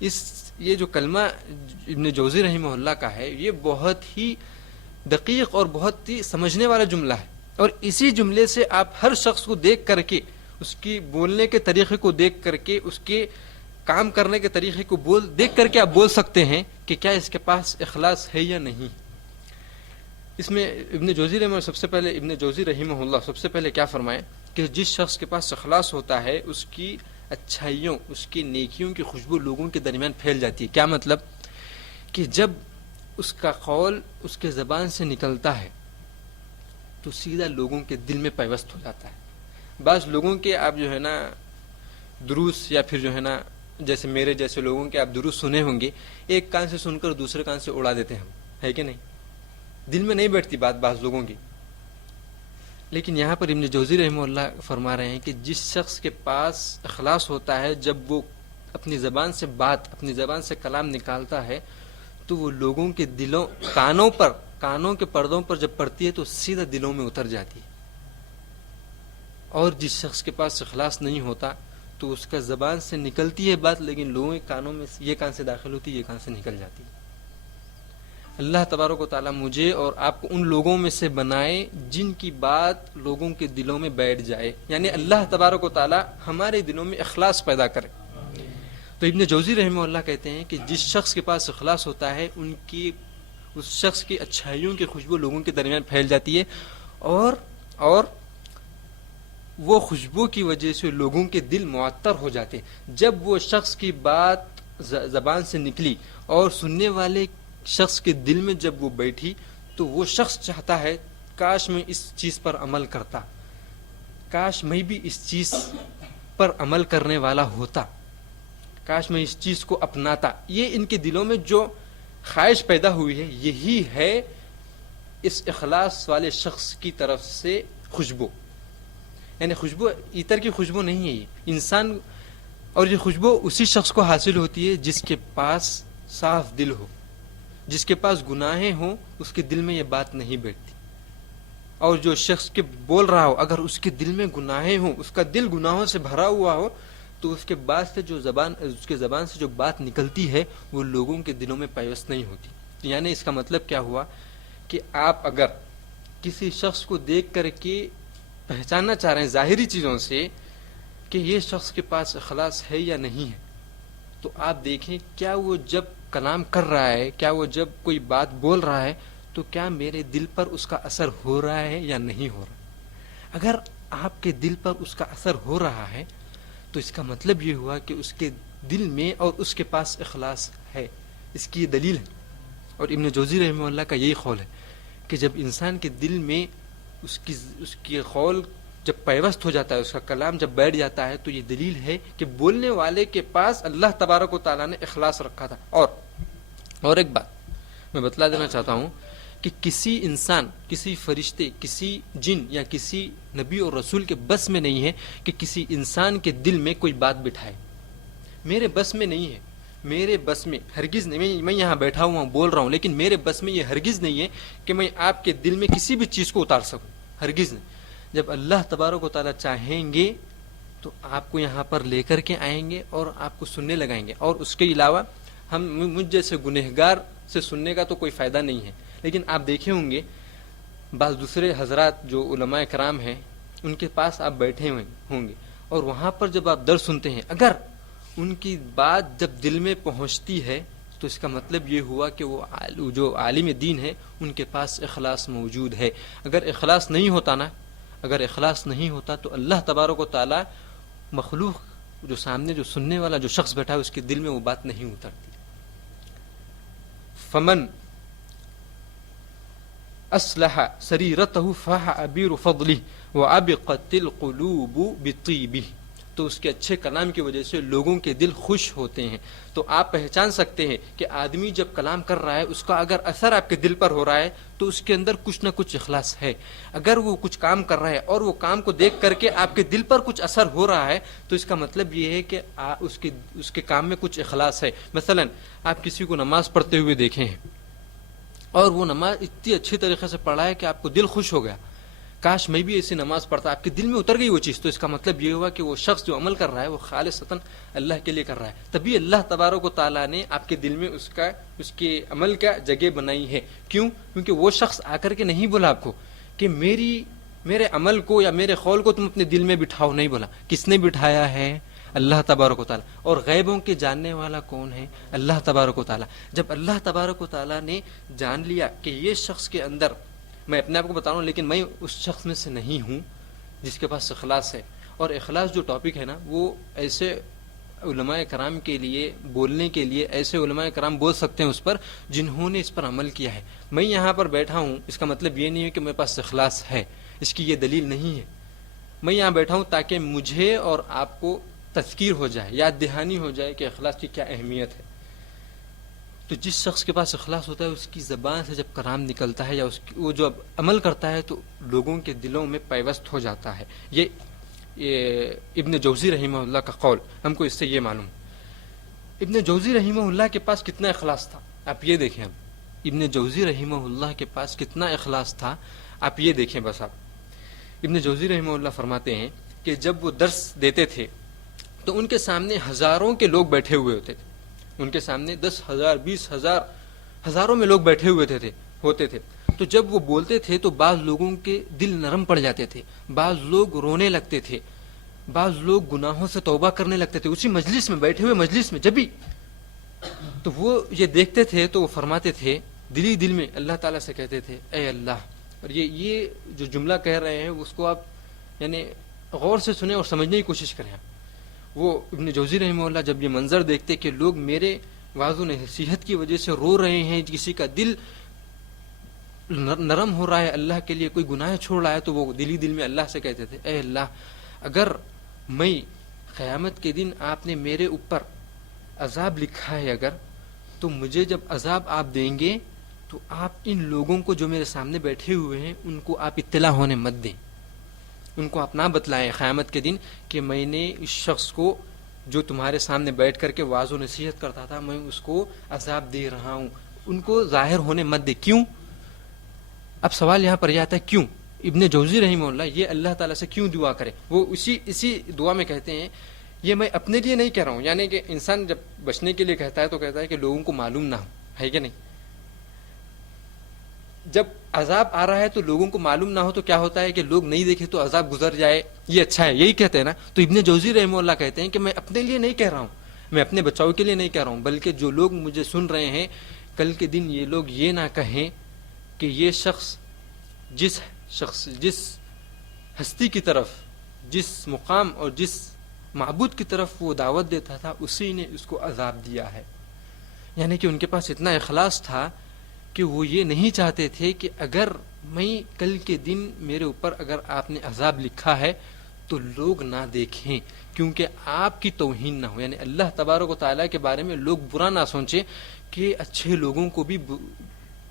یہ جو کلمہ ابن جوزی رحمہ اللہ کا ہے یہ بہت ہی دقیق اور بہت ہی سمجھنے والا جملہ ہے، اور اسی جملے سے آپ ہر شخص کو دیکھ کر کے، اس کی بولنے کے طریقے کو دیکھ کر کے، اس کے کام کرنے کے طریقے کو دیکھ کر کے آپ بول سکتے ہیں کہ کیا اس کے پاس اخلاص ہے یا نہیں۔ اس میں ابن جوزی رحمہ اللہ سب سے پہلے کیا فرمائے کہ جس شخص کے پاس اخلاص ہوتا ہے اس کی اچھائیوں، اس کی نیکیوں کی خوشبو لوگوں کے درمیان پھیل جاتی ہے۔ کیا مطلب کہ جب اس کا قول اس کے زبان سے نکلتا ہے تو سیدھا لوگوں کے دل میں پیوست ہو جاتا ہے۔ بعض لوگوں کے آپ جو ہے نا دروس، یا پھر جو ہے نا جیسے میرے جیسے لوگوں کے آپ دروس سنے ہوں گے، ایک کان سے سن کر دوسرے کان سے اڑا دیتے ہیں ہم، ہے کہ نہیں؟ دل میں نہیں بیٹھتی بات بعض لوگوں کی۔ لیکن یہاں پر ابن جوزی رحمہ اللہ فرما رہے ہیں کہ جس شخص کے پاس اخلاص ہوتا ہے، جب وہ اپنی زبان سے کلام نکالتا ہے تو وہ لوگوں کے کانوں کے پردوں پر جب پڑتی ہے تو سیدھا دلوں میں اتر جاتی ہے۔ اور جس شخص کے پاس اخلاص نہیں ہوتا تو اس کا زبان سے نکلتی ہے بات، لیکن لوگوں کے کانوں میں یہ کان سے داخل ہوتی ہے، یہ کان سے نکل جاتی ہے۔ اللہ تبارک و تعالیٰ مجھے اور آپ کو ان لوگوں میں سے بنائے جن کی بات لوگوں کے دلوں میں بیٹھ جائے، یعنی اللہ تبارک و تعالیٰ ہمارے دلوں میں اخلاص پیدا کرے۔ تو ابن جوزی رحمہ اللہ کہتے ہیں کہ جس شخص کے پاس اخلاص ہوتا ہے اس شخص کی اچھائیوں کی خوشبو لوگوں کے درمیان پھیل جاتی ہے، اور وہ خوشبو کی وجہ سے لوگوں کے دل معطر ہو جاتے ہیں۔ جب وہ شخص کی بات زبان سے نکلی اور سننے والے شخص کے دل میں جب وہ بیٹھی تو وہ شخص چاہتا ہے کاش میں اس چیز پر عمل کرتا، کاش میں بھی اس چیز پر عمل کرنے والا ہوتا، کاش میں اس چیز کو اپناتا۔ یہ ان کے دلوں میں جو خواہش پیدا ہوئی ہے، یہی ہے اس اخلاص والے شخص کی طرف سے خوشبو۔ یعنی خوشبو عطر کی خوشبو نہیں ہے یہ انسان، اور یہ خوشبو اسی شخص کو حاصل ہوتی ہے جس کے پاس صاف دل ہو، جس کے پاس گناہیں ہوں، اس کے دل میں یہ بات نہیں بیٹھتی۔ اور جو شخص کے بول رہا ہو اگر اس کے دل میں گناہیں ہوں، اس کا دل گناہوں سے بھرا ہوا ہو، تو اس کے زبان سے جو بات نکلتی ہے وہ لوگوں کے دلوں میں پیوست نہیں ہوتی۔ یعنی اس کا مطلب کیا ہوا کہ آپ اگر کسی شخص کو دیکھ کر کے پہچاننا چاہ رہے ہیں ظاہری چیزوں سے کہ یہ شخص کے پاس اخلاص ہے یا نہیں ہے، تو آپ دیکھیں کیا وہ جب کلام کر رہا ہے، کیا وہ جب کوئی بات بول رہا ہے تو کیا میرے دل پر اس کا اثر ہو رہا ہے یا نہیں ہو رہا۔ اگر آپ کے دل پر اس کا اثر ہو رہا ہے تو اس کا مطلب یہ ہوا کہ اس کے دل میں اور اس کے پاس اخلاص ہے۔ اس کی یہ دلیل ہے، اور ابن جوزی رحمہ اللہ کا یہی قول ہے کہ جب انسان کے دل میں اس کی قول جب پیوست ہو جاتا ہے، اس کا کلام جب بیٹھ جاتا ہے، تو یہ دلیل ہے کہ بولنے والے کے پاس اللہ تبارک و تعالیٰ نے اخلاص رکھا تھا۔ اور ایک بات میں بتلا دینا چاہتا ہوں کہ کسی انسان، کسی فرشتے، کسی جن یا کسی نبی اور رسول کے بس میں نہیں ہے کہ کسی انسان کے دل میں کوئی بات بٹھائے۔ میرے بس میں نہیں ہے، میرے بس میں ہرگز نہیں، میں یہاں بیٹھا ہوا ہوں بول رہا ہوں، لیکن میرے بس میں یہ ہرگز نہیں ہے کہ میں آپ کے دل میں کسی بھی چیز کو اتار سکوں، ہرگز نہیں۔ جب اللہ تبارک و تعالیٰ چاہیں گے تو آپ کو یہاں پر لے کر کے آئیں گے اور آپ کو سننے لگائیں گے، اور اس کے علاوہ مجھ جیسے گنہگار سے سننے کا تو کوئی فائدہ نہیں ہے۔ لیکن آپ دیکھے ہوں گے بعض دوسرے حضرات جو علماء کرام ہیں ان کے پاس آپ بیٹھے ہوئے ہوں گے، اور وہاں پر جب آپ درس سنتے ہیں، اگر ان کی بات جب دل میں پہنچتی ہے تو اس کا مطلب یہ ہوا کہ وہ جو عالم دین ہے ان کے پاس اخلاص موجود ہے۔ اگر اخلاص نہیں ہوتا تو اللہ تبارک و تعالی مخلوق جو سامنے جو سننے والا جو شخص بیٹھا ہے اس کے دل میں وہ بات نہیں اترتی۔ فمن اصلح سریرته فاح ابیر فضله وابقت القلوب بطیبه، تو اس کے اچھے کلام کی وجہ سے لوگوں کے دل خوش ہوتے ہیں۔ تو آپ پہچان سکتے ہیں کہ آدمی جب کلام کر رہا ہے اس کا اگر اثر آپ کے دل پر ہو رہا ہے تو اس کے اندر کچھ نہ کچھ اخلاص ہے۔ اگر وہ کچھ کام کر رہا ہے اور وہ کام کو دیکھ کر کے آپ کے دل پر کچھ اثر ہو رہا ہے تو اس کا مطلب یہ ہے کہ اس کے کام میں کچھ اخلاص ہے۔ مثلا آپ کسی کو نماز پڑھتے ہوئے دیکھے ہیں اور وہ نماز اتنی اچھی طریقے سے پڑھا ہے کہ آپ کو دل خوش ہو گیا، کاش میں بھی ایسی نماز پڑھتا. آپ کے دل میں اتر گئی وہ چیز, تو اس کا مطلب یہ ہوا کہ وہ شخص جو عمل کر رہا ہے وہ خالصتاً اللہ کے لیے کر رہا ہے. تبھی اللہ تبارک و تعالیٰ نے آپ کے دل میں اس کے عمل کا جگہ بنائی ہے. کیوں؟ کیونکہ وہ شخص آ کر کے نہیں بولا آپ کو کہ میرے عمل کو یا میرے قول کو تم اپنے دل میں بٹھاؤ, نہیں بولا. کس نے بٹھایا ہے؟ اللہ تبارک و تعالیٰ. اور غیبوں کے جاننے والا کون ہے؟ اللہ تبارک و تعالیٰ. جب اللہ تبارک و تعالیٰ نے جان لیا کہ یہ شخص کے اندر, میں اپنے آپ کو بتا رہا ہوں لیکن میں اس شخص میں سے نہیں ہوں جس کے پاس اخلاص ہے. اور اخلاص جو ٹاپک ہے نا, وہ ایسے علماء کرام کے لیے بولنے کے لیے, ایسے علماء کرام بول سکتے ہیں اس پر جنہوں نے اس پر عمل کیا ہے. میں یہاں پر بیٹھا ہوں, اس کا مطلب یہ نہیں ہے کہ میرے پاس اخلاص ہے, اس کی یہ دلیل نہیں ہے. میں یہاں بیٹھا ہوں تاکہ مجھے اور آپ کو تذکیر ہو جائے, یاد دہانی ہو جائے کہ اخلاص کی کیا اہمیت ہے. تو جس شخص کے پاس اخلاص ہوتا ہے اس کی زبان سے جب کلام نکلتا ہے یا وہ جو عمل کرتا ہے تو لوگوں کے دلوں میں پیوست ہو جاتا ہے. یہ ابن جوزی رحمہ اللہ کا قول, ہم کو اس سے یہ معلوم. ابن جوزی رحمہ اللہ کے پاس کتنا اخلاص تھا آپ یہ دیکھیں. ابن جوزی رحمہ اللہ کے پاس کتنا اخلاص تھا آپ یہ دیکھیں. بس آپ ابن جوزی رحمہ اللہ فرماتے ہیں کہ جب وہ درس دیتے تھے تو ان کے سامنے ہزاروں کے لوگ بیٹھے ہوئے ہوتے تھے. ان کے سامنے 10,000 20,000 ہزاروں میں لوگ بیٹھے ہوئے ہوتے تھے. تو جب وہ بولتے تھے تو بعض لوگوں کے دل نرم پڑ جاتے تھے, بعض لوگ رونے لگتے تھے, بعض لوگ گناہوں سے توبہ کرنے لگتے تھے اسی مجلس میں, بیٹھے ہوئے مجلس میں. جب بھی تو وہ یہ دیکھتے تھے تو وہ فرماتے تھے دل میں اللہ تعالیٰ سے کہتے تھے اے اللہ. اور یہ جو جملہ کہہ رہے ہیں اس کو آپ یعنی غور سے سنیں اور سمجھنے کی کوشش کریں. وہ ابن جوزی رحمہ اللہ جب یہ منظر دیکھتے کہ لوگ میرے واعظ و نصیحت کی وجہ سے رو رہے ہیں, کسی کا دل نرم ہو رہا ہے اللہ کے لیے, کوئی گناہ چھوڑ رہا ہے, تو وہ دل میں اللہ سے کہتے تھے اے اللہ اگر میں قیامت کے دن آپ نے میرے اوپر عذاب لکھا ہے اگر, تو مجھے جب عذاب آپ دیں گے تو آپ ان لوگوں کو جو میرے سامنے بیٹھے ہوئے ہیں ان کو آپ اطلاع ہونے مت دیں, ان کو آپ نہ بتلائیں قیامت کے دن کہ میں نے اس شخص کو جو تمہارے سامنے بیٹھ کر کے واعظ و نصیحت کرتا تھا میں اس کو عذاب دے رہا ہوں. ان کو ظاہر ہونے مت دے. کیوں؟ اب سوال یہاں پر یہ آتا ہے کیوں ابن جوزی رحمہ اللہ یہ اللہ تعالیٰ سے کیوں دعا کرے. وہ اسی دعا میں کہتے ہیں یہ میں اپنے لیے نہیں کہہ رہا ہوں, یعنی کہ انسان جب بچنے کے لیے کہتا ہے تو کہتا ہے کہ لوگوں کو معلوم نہ ہو, ہے کہ نہیں. جب عذاب آ رہا ہے تو لوگوں کو معلوم نہ ہو تو کیا ہوتا ہے کہ لوگ نہیں دیکھے تو عذاب گزر جائے, یہ اچھا ہے, یہی کہتے ہیں نا. تو ابن جوزی رحمہ اللہ کہتے ہیں کہ میں اپنے لیے نہیں کہہ رہا ہوں, میں اپنے بچاؤ کے لیے نہیں کہہ رہا ہوں, بلکہ جو لوگ مجھے سن رہے ہیں کل کے دن یہ لوگ یہ نہ کہیں کہ یہ شخص جس ہستی کی طرف, جس مقام اور جس معبود کی طرف وہ دعوت دیتا تھا اسی نے اس کو عذاب دیا ہے. یعنی کہ ان کے پاس اتنا اخلاص تھا کہ وہ یہ نہیں چاہتے تھے کہ اگر میں کل کے دن میرے اوپر اگر آپ نے عذاب لکھا ہے تو لوگ نہ دیکھیں, کیونکہ آپ کی توہین نہ ہو. یعنی اللہ تبارک و تعالیٰ کے بارے میں لوگ برا نہ سوچیں کہ اچھے لوگوں کو بھی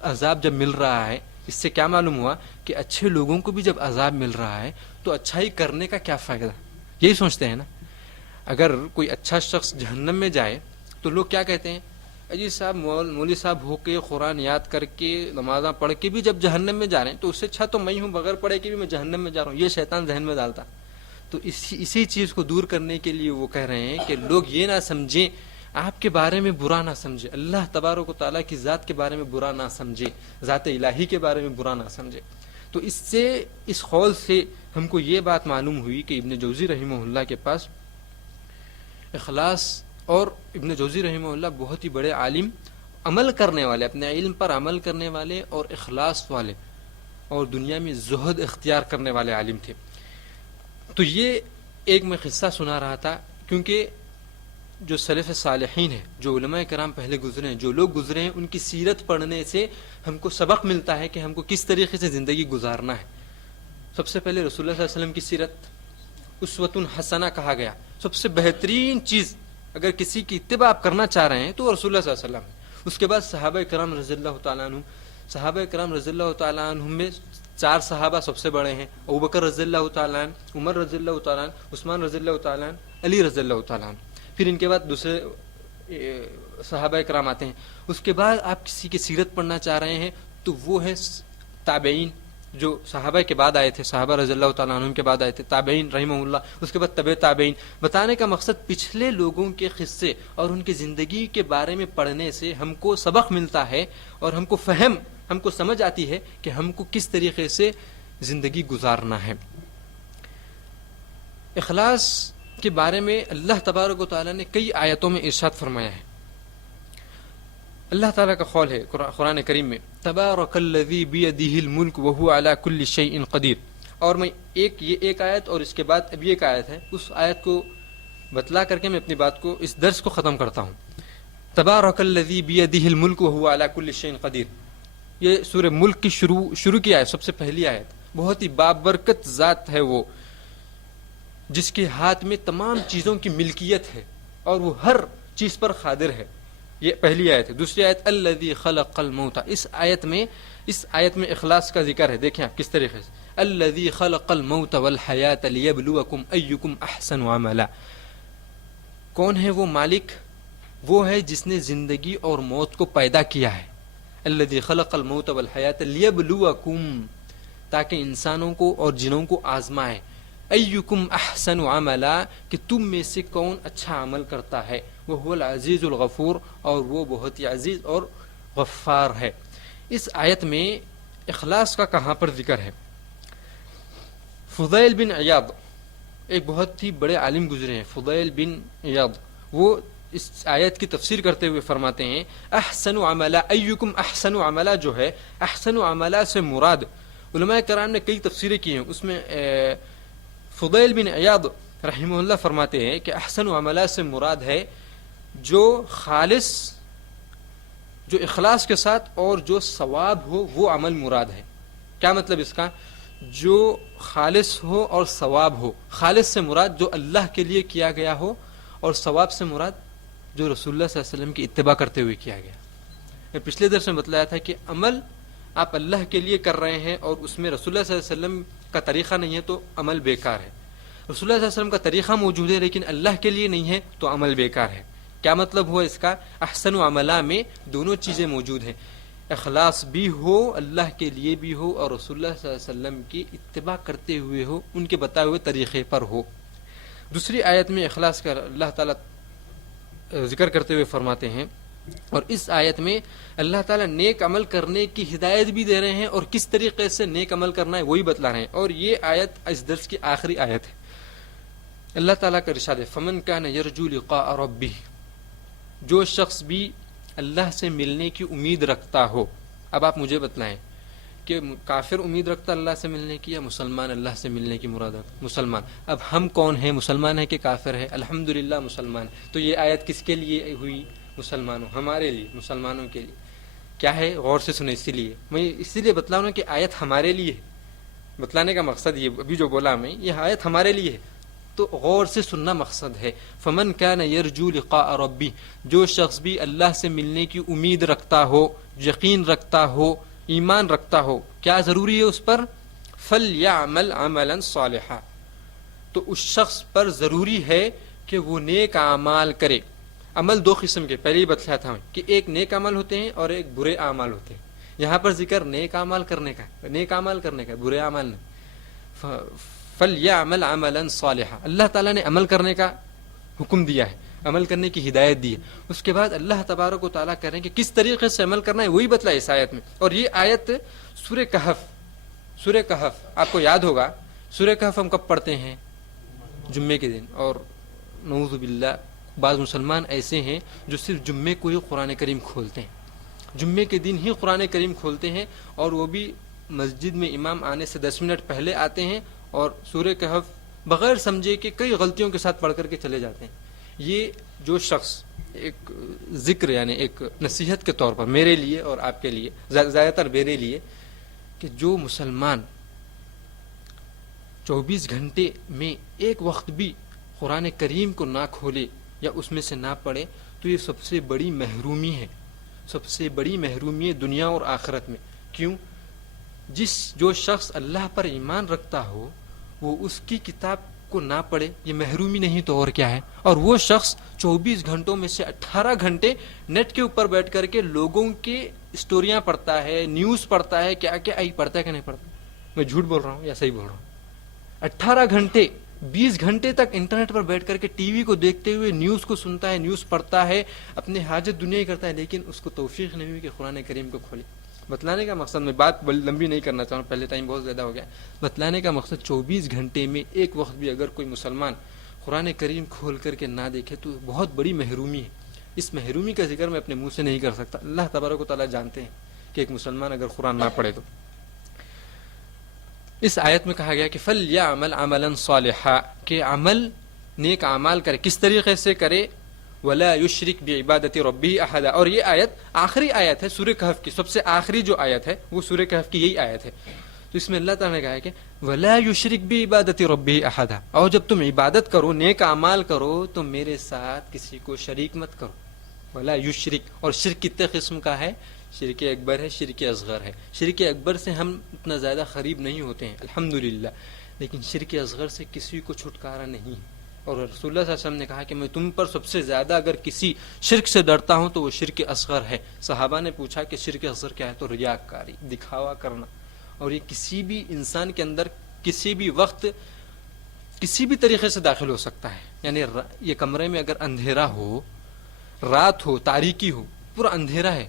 عذاب جب مل رہا ہے. اس سے کیا معلوم ہوا کہ اچھے لوگوں کو بھی جب عذاب مل رہا ہے تو اچھائی کرنے کا کیا فائدہ, یہی سوچتے ہیں نا. اگر کوئی اچھا شخص جہنم میں جائے تو لوگ کیا کہتے ہیں, اجی صاحب مولوی صاحب ہو کے قرآن یاد کر کے نمازاں پڑھ کے بھی جب جہنم میں جا رہے ہیں تو اس سے اچھا تو میں ہوں بغیر پڑھے کے بھی میں جہنم میں جا رہا ہوں. یہ شیطان ذہن میں ڈالتا. تو اسی چیز کو دور کرنے کے لیے وہ کہہ رہے ہیں کہ لوگ یہ نہ سمجھیں, آپ کے بارے میں برا نہ سمجھے, اللہ تبارک و تعالیٰ کی ذات کے بارے میں برا نہ سمجھے, ذات الہی کے بارے میں برا نہ سمجھے. تو اس قول سے ہم کو یہ بات معلوم ہوئی کہ ابن جوزی رحمہ اللہ کے پاس اخلاص, اور ابن جوزی رحمہ اللہ بہت ہی بڑے عالم, عمل کرنے والے, اپنے علم پر عمل کرنے والے اور اخلاص والے اور دنیا میں زہد اختیار کرنے والے عالم تھے. تو یہ ایک میں قصہ سنا رہا تھا کیونکہ جو سلف صالحین ہیں, جو علماء کرام پہلے گزرے ہیں, جو لوگ گزرے ہیں, ان کی سیرت پڑھنے سے ہم کو سبق ملتا ہے کہ ہم کو کس طریقے سے زندگی گزارنا ہے. سب سے پہلے رسول اللہ صلی اللہ علیہ وسلم کی سیرت اسوۃ حسنہ کہا گیا. سب سے بہترین چیز اگر کسی کی اتباع آپ کرنا چاہ رہے ہیں تو رسول اللہ صلی اللہ علیہ وسلم. اس کے بعد صحابہ کرام رضی اللہ تعالیٰ عنہ, صحابہ کرام رضی اللہ تعالیٰ عنہ میں 4 صحابہ سب سے بڑے ہیں, ابوبکر رضی اللہ تعالیٰ عنہ, عمر رضی اللہ تعالیٰ عنہ, عثمان رضی اللہ تعالیٰ عنہ, علی رضی اللہ تعالیٰ عنہ. پھر ان کے بعد دوسرے صحابہ کرام آتے ہیں. اس کے بعد آپ کسی کی سیرت پڑھنا چاہ رہے ہیں تو وہ ہے تابعین, جو صحابہ کے بعد آئے تھے، صحابہ رضی اللہ تعالیٰ عنہم کے بعد آئے تھے، تابعین رحمہ اللہ، اس کے بعد تبع تابعین، بتانے کا مقصد پچھلے لوگوں کے قصے اور ان کی زندگی کے بارے میں پڑھنے سے ہم کو سبق ملتا ہے اور ہم کو سمجھ آتی ہے کہ ہم کو کس طریقے سے زندگی گزارنا ہے۔ اخلاص کے بارے میں اللہ تبارک و تعالیٰ نے کئی آیتوں میں ارشاد فرمایا ہے۔ اللہ تعالیٰ کا قول ہے قرآن کریم میں، تبارک الذی بیدہ الملک وہو علی کل شیء قدیر، اور میں یہ ایک آیت اور اس کے بعد اب یہ ایک آیت ہے، اس آیت کو بتلا کر کے میں اپنی بات کو، اس درس کو ختم کرتا ہوں۔ تبارک الذی بیدہ الملک وہو علی کل شیء قدیر، یہ سورہ ملک کی شروع کی آیت، سب سے پہلی آیت، بہت ہی بابرکت ذات ہے وہ جس کے ہاتھ میں تمام چیزوں کی ملکیت ہے اور وہ ہر چیز پر قادر ہے، یہ پہلی آیت ہے۔ دوسری آیت الذی خلق الموت، اس آیت میں اخلاص کا ذکر ہے، دیکھیں آپ کس طریقے سے، الذی خلق الموت والحیات لیبلوکم ایکم احسن عملا، کون ہے وہ مالک؟ وہ ہے جس نے زندگی اور موت کو پیدا کیا ہے، الذی خلق الموت والحیات لیبلوکم، تاکہ انسانوں کو اور جنوں کو آزمائے، ایکم احسن عملا، کہ تم میں سے کون اچھا عمل کرتا ہے، وہ العزیز الغفور، اور وہ بہت ہی عزیز اور غفار ہے۔ اس آیت میں اخلاص کا کہاں پر ذکر ہے؟ فضیل بن عیاض ایک بہت ہی بڑے عالم گزرے ہیں، فضیل بن عیاض، وہ اس آیت کی تفسیر کرتے ہوئے فرماتے ہیں احسن عملا، ایکم احسن عملا جو ہے، احسن عملا سے مراد، علماء کرام نے کئی تفسیریں کی ہیں، اس میں فضیل بن عیاض رحمہ اللہ فرماتے ہیں کہ احسن عملا سے مراد ہے جو خالص، جو اخلاص کے ساتھ اور جو ثواب ہو وہ عمل مراد ہے۔ کیا مطلب اس کا؟ جو خالص ہو اور ثواب ہو، خالص سے مراد جو اللہ کے لیے کیا گیا ہو، اور ثواب سے مراد جو رسول اللہ صلی اللہ علیہ وسلم کی اتباع کرتے ہوئے کیا گیا۔ میں پچھلے درس میں بتلایا تھا کہ عمل آپ اللہ کے لیے کر رہے ہیں اور اس میں رسول اللہ صلی اللہ علیہ وسلم کا طریقہ نہیں ہے تو عمل بیکار ہے، رسول اللہ صلی اللہ علیہ وسلم کا طریقہ موجود ہے لیکن اللہ کے لیے نہیں ہے تو عمل بیکار ہے۔ کیا مطلب ہوا اس کا؟ احسن عملا میں دونوں چیزیں موجود ہیں، اخلاص بھی ہو، اللہ کے لیے بھی ہو، اور رسول اللہ صلی اللہ علیہ وسلم کی اتباع کرتے ہوئے ہو، ان کے بتائے ہوئے طریقے پر ہو۔ دوسری آیت میں اخلاص کا اللہ تعالیٰ ذکر کرتے ہوئے فرماتے ہیں، اور اس آیت میں اللہ تعالیٰ نیک عمل کرنے کی ہدایت بھی دے رہے ہیں اور کس طریقے سے نیک عمل کرنا ہے وہی بتلا رہے ہیں، اور یہ آیت اس درس کی آخری آیت ہے۔ اللہ تعالیٰ کا ارشاد ہے فمن کان یرجو لقاء ربہ، جو شخص بھی اللہ سے ملنے کی امید رکھتا ہو۔ اب آپ مجھے بتلائیں کہ کافر امید رکھتا اللہ سے ملنے کی یا مسلمان اللہ سے ملنے کی مراد رکھتا؟ مسلمان۔ اب ہم کون ہیں؟ مسلمان ہے کہ کافر ہے؟ الحمدللہ مسلمان۔ تو یہ آیت کس کے لیے ہوئی؟ مسلمانوں، ہمارے لیے، مسلمانوں کے لیے۔ کیا ہے؟ غور سے سنیں، میں اسی لیے بتلاؤں نا کہ آیت ہمارے لیے ہے، بتلانے کا مقصد یہ ابھی جو بولا میں، یہ آیت ہمارے لیے ہے تو غور سے سننا مقصد ہے۔ فمن کان یرجو لقاء ربی، جو شخص بھی اللہ سے ملنے کی امید رکھتا ہو، یقین رکھتا ہو، ایمان رکھتا ہو، کیا ضروری ہے اس پر؟ فلیعمل عملا صالحا، تو اس شخص پر ضروری ہے کہ وہ نیک اعمال کرے۔ عمل دو قسم کے، پہلے ہی بتلایا تھا کہ ایک نیک عمل ہوتے ہیں اور ایک برے اعمال ہوتے ہیں۔ یہاں پر ذکر نیک اعمال کرنے کا، نیک اعمال کرنے کا، برے اعمال نہیں۔ فلیعمل عملا صالحا، اللہ تعالیٰ نے عمل کرنے کا حکم دیا ہے، عمل کرنے کی ہدایت دی ہے۔ اس کے بعد اللہ تبارک و تعالیٰ کہہ رہے ہیں کہ کس طریقے سے عمل کرنا ہے وہی بتلایا اس آیت میں۔ اور یہ آیت سورہ کہف آپ کو یاد ہوگا، سورہ کہف ہم کب پڑھتے ہیں؟ جمعے کے دن۔ اور نعوذ باللہ بعض مسلمان ایسے ہیں جو صرف جمعے کو ہی قرآن کریم کھولتے ہیں، جمعے کے دن ہی قرآن کریم کھولتے ہیں، اور وہ بھی مسجد میں امام آنے سے 10 منٹ پہلے آتے ہیں اور سورہ کہف بغیر سمجھے کہ کئی غلطیوں کے ساتھ پڑھ کر کے چلے جاتے ہیں۔ یہ جو شخص، ایک ذکر یعنی ایک نصیحت کے طور پر میرے لیے اور آپ کے لیے، زیادہ تر میرے لیے، کہ جو مسلمان 24 گھنٹے میں ایک وقت بھی قرآن کریم کو نہ کھولے یا اس میں سے نہ پڑھے تو یہ سب سے بڑی محرومی ہے، سب سے بڑی محرومی ہے دنیا اور آخرت میں۔ کیوں؟ جو شخص اللہ پر ایمان رکھتا ہو وہ اس کی کتاب کو نہ پڑھے، یہ محرومی نہیں تو اور کیا ہے؟ اور وہ شخص 24 گھنٹوں میں سے 18 گھنٹے نیٹ کے اوپر بیٹھ کر کے لوگوں کے اسٹوریاں پڑھتا ہے، نیوز پڑھتا ہے، کیا کیا پڑھتا ہے کہ نہیں پڑھتا؟ میں جھوٹ بول رہا ہوں یا صحیح بول رہا ہوں؟ 18 گھنٹے 20 گھنٹے تک انٹرنیٹ پر بیٹھ کر کے ٹی وی کو دیکھتے ہوئے نیوز کو سنتا ہے، نیوز پڑھتا ہے، اپنے حاجت دنیا کرتا ہے، لیکن اس کو توفیق نہیں ہوئی کہ قرآن کریم کو کھولے. بتلانے کا مقصد، میں بات لمبی نہیں کرنا چاہوں، پہلے ٹائم بہت زیادہ ہو گیا. بتلانے کا مقصد 24 گھنٹے میں ایک وقت بھی اگر کوئی مسلمان قرآن کریم کھول کر کے نہ دیکھے تو بہت بڑی محرومی ہے. اس محرومی کا ذکر میں اپنے منہ سے نہیں کر سکتا. اللہ تبارک و تعالیٰ جانتے ہیں کہ ایک مسلمان اگر قرآن نہ پڑھے تو. اس آیت میں کہا گیا کہ فَلْيَعْمَلْ عَمَلًا صَالِحًا، کہ عمل نیک اعمال کرے. کس طریقے سے کرے؟ وَلَا يُشْرِكْ بِعِبَادَةِ رَبِّهِ أَحَدًا. اور یہ آیت آخری آیت ہے سورہ کہف کی، سب سے آخری جو آیت ہے وہ سورہ کہف کی یہی آیت ہے. تو اس میں اللہ تعالیٰ نے کہا ہے کہ وَلَا يُشْرِكْ بِعِبَادَةِ رَبِّهِ أَحَدًا، اور جب تم عبادت کرو، نیک اعمال کرو، تو میرے ساتھ کسی کو شریک مت کرو. وَلَا يُشْرِكْ. اور شرک کتنے قسم کا ہے؟ شرک اکبر ہے، شرک اصغر ہے. شرک اکبر سے ہم اتنا زیادہ قریب نہیں ہوتے ہیں الحمدللہ، لیکن شرک اصغر سے کسی کو چھٹکارا نہیں ہے. اور رسول اللہ صلی اللہ علیہ وسلم نے کہا کہ میں تم پر سب سے زیادہ اگر کسی شرک سے ڈرتا ہوں تو وہ شرک اصغر ہے. صحابہ نے پوچھا کہ شرک اصغر کیا ہے؟ تو ریاکاری، دکھاوا کرنا. اور یہ کسی بھی انسان کے اندر کسی بھی وقت کسی بھی طریقے سے داخل ہو سکتا ہے. یعنی یہ کمرے میں اگر اندھیرا ہو، رات ہو، تاریکی ہو، پورا اندھیرا ہے،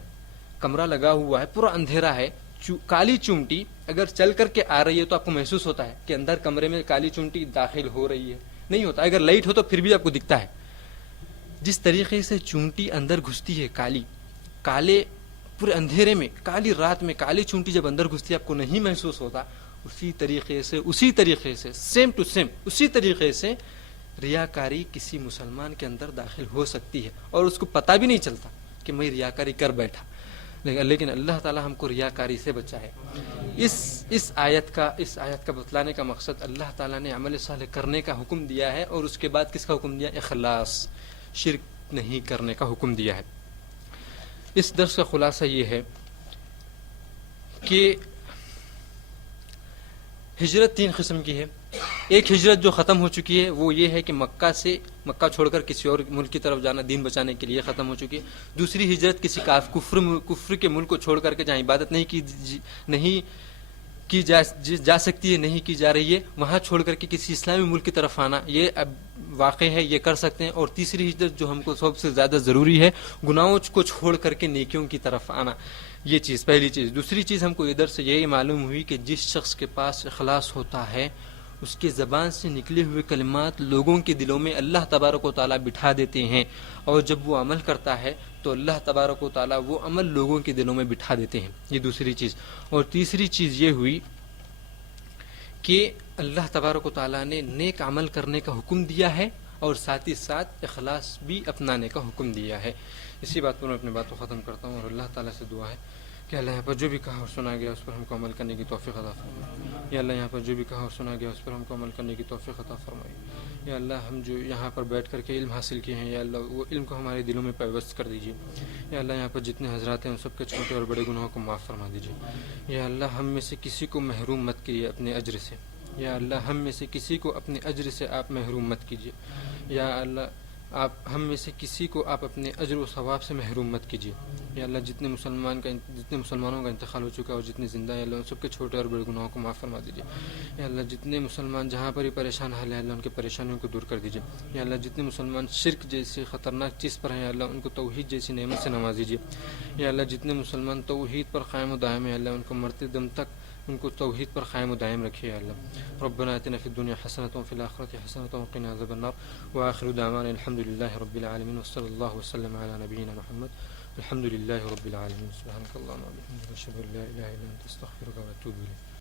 کمرہ لگا ہوا ہے، پورا اندھیرا ہے، کالی چونٹی اگر چل کر کے آ رہی ہے تو آپ کو محسوس ہوتا ہے کہ اندر کمرے میں کالی چونٹی داخل ہو رہی ہے؟ نہیں ہوتا. اگر لائٹ ہو تو پھر بھی آپ کو دکھتا ہے. جس طریقے سے چونٹی اندر گھستی ہے، کالے پورے اندھیرے میں، کالی رات میں کالی چونٹی جب اندر گھستی ہے آپ کو نہیں محسوس ہوتا، اسی طریقے سے سیم ٹو سیم اسی طریقے سے ریاکاری کسی مسلمان کے اندر داخل ہو سکتی ہے اور اس کو پتہ بھی نہیں چلتا کہ میں ریاکاری کر بیٹھا. لیکن اللہ تعالی ہم کو ریاکاری سے بچائے. اس آیت کا بتلانے کا مقصد، اللہ تعالیٰ نے عمل صالح کرنے کا حکم دیا ہے، اور اس کے بعد کس کا حکم دیا؟ اخلاص، شرک نہیں کرنے کا حکم دیا ہے. اس درس کا خلاصہ یہ ہے کہ ہجرت 3 قسم کی ہے. ایک ہجرت جو ختم ہو چکی ہے وہ یہ ہے کہ مکہ چھوڑ کر کسی اور ملک کی طرف جانا، دین بچانے کے لیے ختم ہو چکی ہے. دوسری ہجرت کسی کفر کے ملک کو چھوڑ کر کے جہاں عبادت نہیں کی جا سکتی ہے، نہیں کی جا رہی ہے، وہاں چھوڑ کر کے کسی اسلامی ملک کی طرف آنا، یہ اب واقع ہے، یہ کر سکتے ہیں. اور تیسری ہجرت جو ہم کو سب سے زیادہ ضروری ہے، گناہوں کو چھوڑ کر کے نیکیوں کی طرف آنا. یہ چیز پہلی چیز. دوسری چیز ہم کو ادھر سے یہی معلوم ہوئی کہ جس شخص کے پاس اخلاص ہوتا ہے، اس کے زبان سے نکلے ہوئے کلمات لوگوں کے دلوں میں اللہ تبارک و تعالیٰ بٹھا دیتے ہیں، اور جب وہ عمل کرتا ہے تو اللہ تبارک و تعالیٰ وہ عمل لوگوں کے دلوں میں بٹھا دیتے ہیں. یہ دوسری چیز. اور تیسری چیز یہ ہوئی کہ اللہ تبارک و تعالیٰ نے نیک عمل کرنے کا حکم دیا ہے، اور ساتھ ہی ساتھ اخلاص بھی اپنانے کا حکم دیا ہے. اسی بات پر میں اپنی بات کو ختم کرتا ہوں، اور اللہ تعالیٰ سے دعا ہے کہ اللہ یہاں پر جو بھی کہا اور سنا گیا اس پر ہم کو عمل کرنے کی توفیق عطا فرمائے. یا اللہ یہاں پر جو بھی کہا اور سنا گیا اس پر ہم کو عمل کرنے کی توفیق عطا فرمائے. یا اللہ ہم جو یہاں پر بیٹھ کر کے علم حاصل کیے ہیں، یا اللہ وہ علم کو ہمارے دلوں میں پیوست کر دیجیے. یا اللہ یہاں پر جتنے حضرات ہیں ان سب کے چھوٹے اور بڑے گناہوں کو معاف فرما دیجیے. یا اللہ ہم میں سے کسی کو محروم مت کیجیے اپنے اجر سے. یا اللہ ہم میں سے کسی کو اپنے اجر سے آپ محروم مت کیجیے. یا اللہ آپ ہم میں سے کسی کو آپ اپنے اجر و ثواب سے محروم مت کیجیے. یا اللہ جتنے مسلمانوں کا انتقال ہو چکا ہے اور جتنے زندہ ہیں اللہ ان سب کے چھوٹے اور بڑے گناہوں کو معاف فرما دیجیے. یا اللہ جتنے مسلمان جہاں پر ہی پریشان حال ہیں اللہ ان کے پریشانیوں کو دور کر دیجیے. یا اللہ جتنے مسلمان شرک جیسی خطرناک چیز پر ہیں اللہ ان کو توحید جیسی نعمت سے نواز دیجیے. یا اللہ جتنے مسلمان توحید پر قائم و دائم ہیں اللہ ان کو مرتے دم تک ان کو توحید پر قائم و دائم رکھیے. یا اللہ ربنا آتنا فی الدنیا حسنۃ وفی الآخرۃ حسنۃ وقنا عذاب النار. وآخر دعوانا الحمد للہ رب العالمین وصلی اللہ وسلم علی نبینا محمد. الحمد للہ رب العالمین. سبحانک اللہم وبحمدک اشہد ان لا الہ الا انت استغفرک واتوب الیک.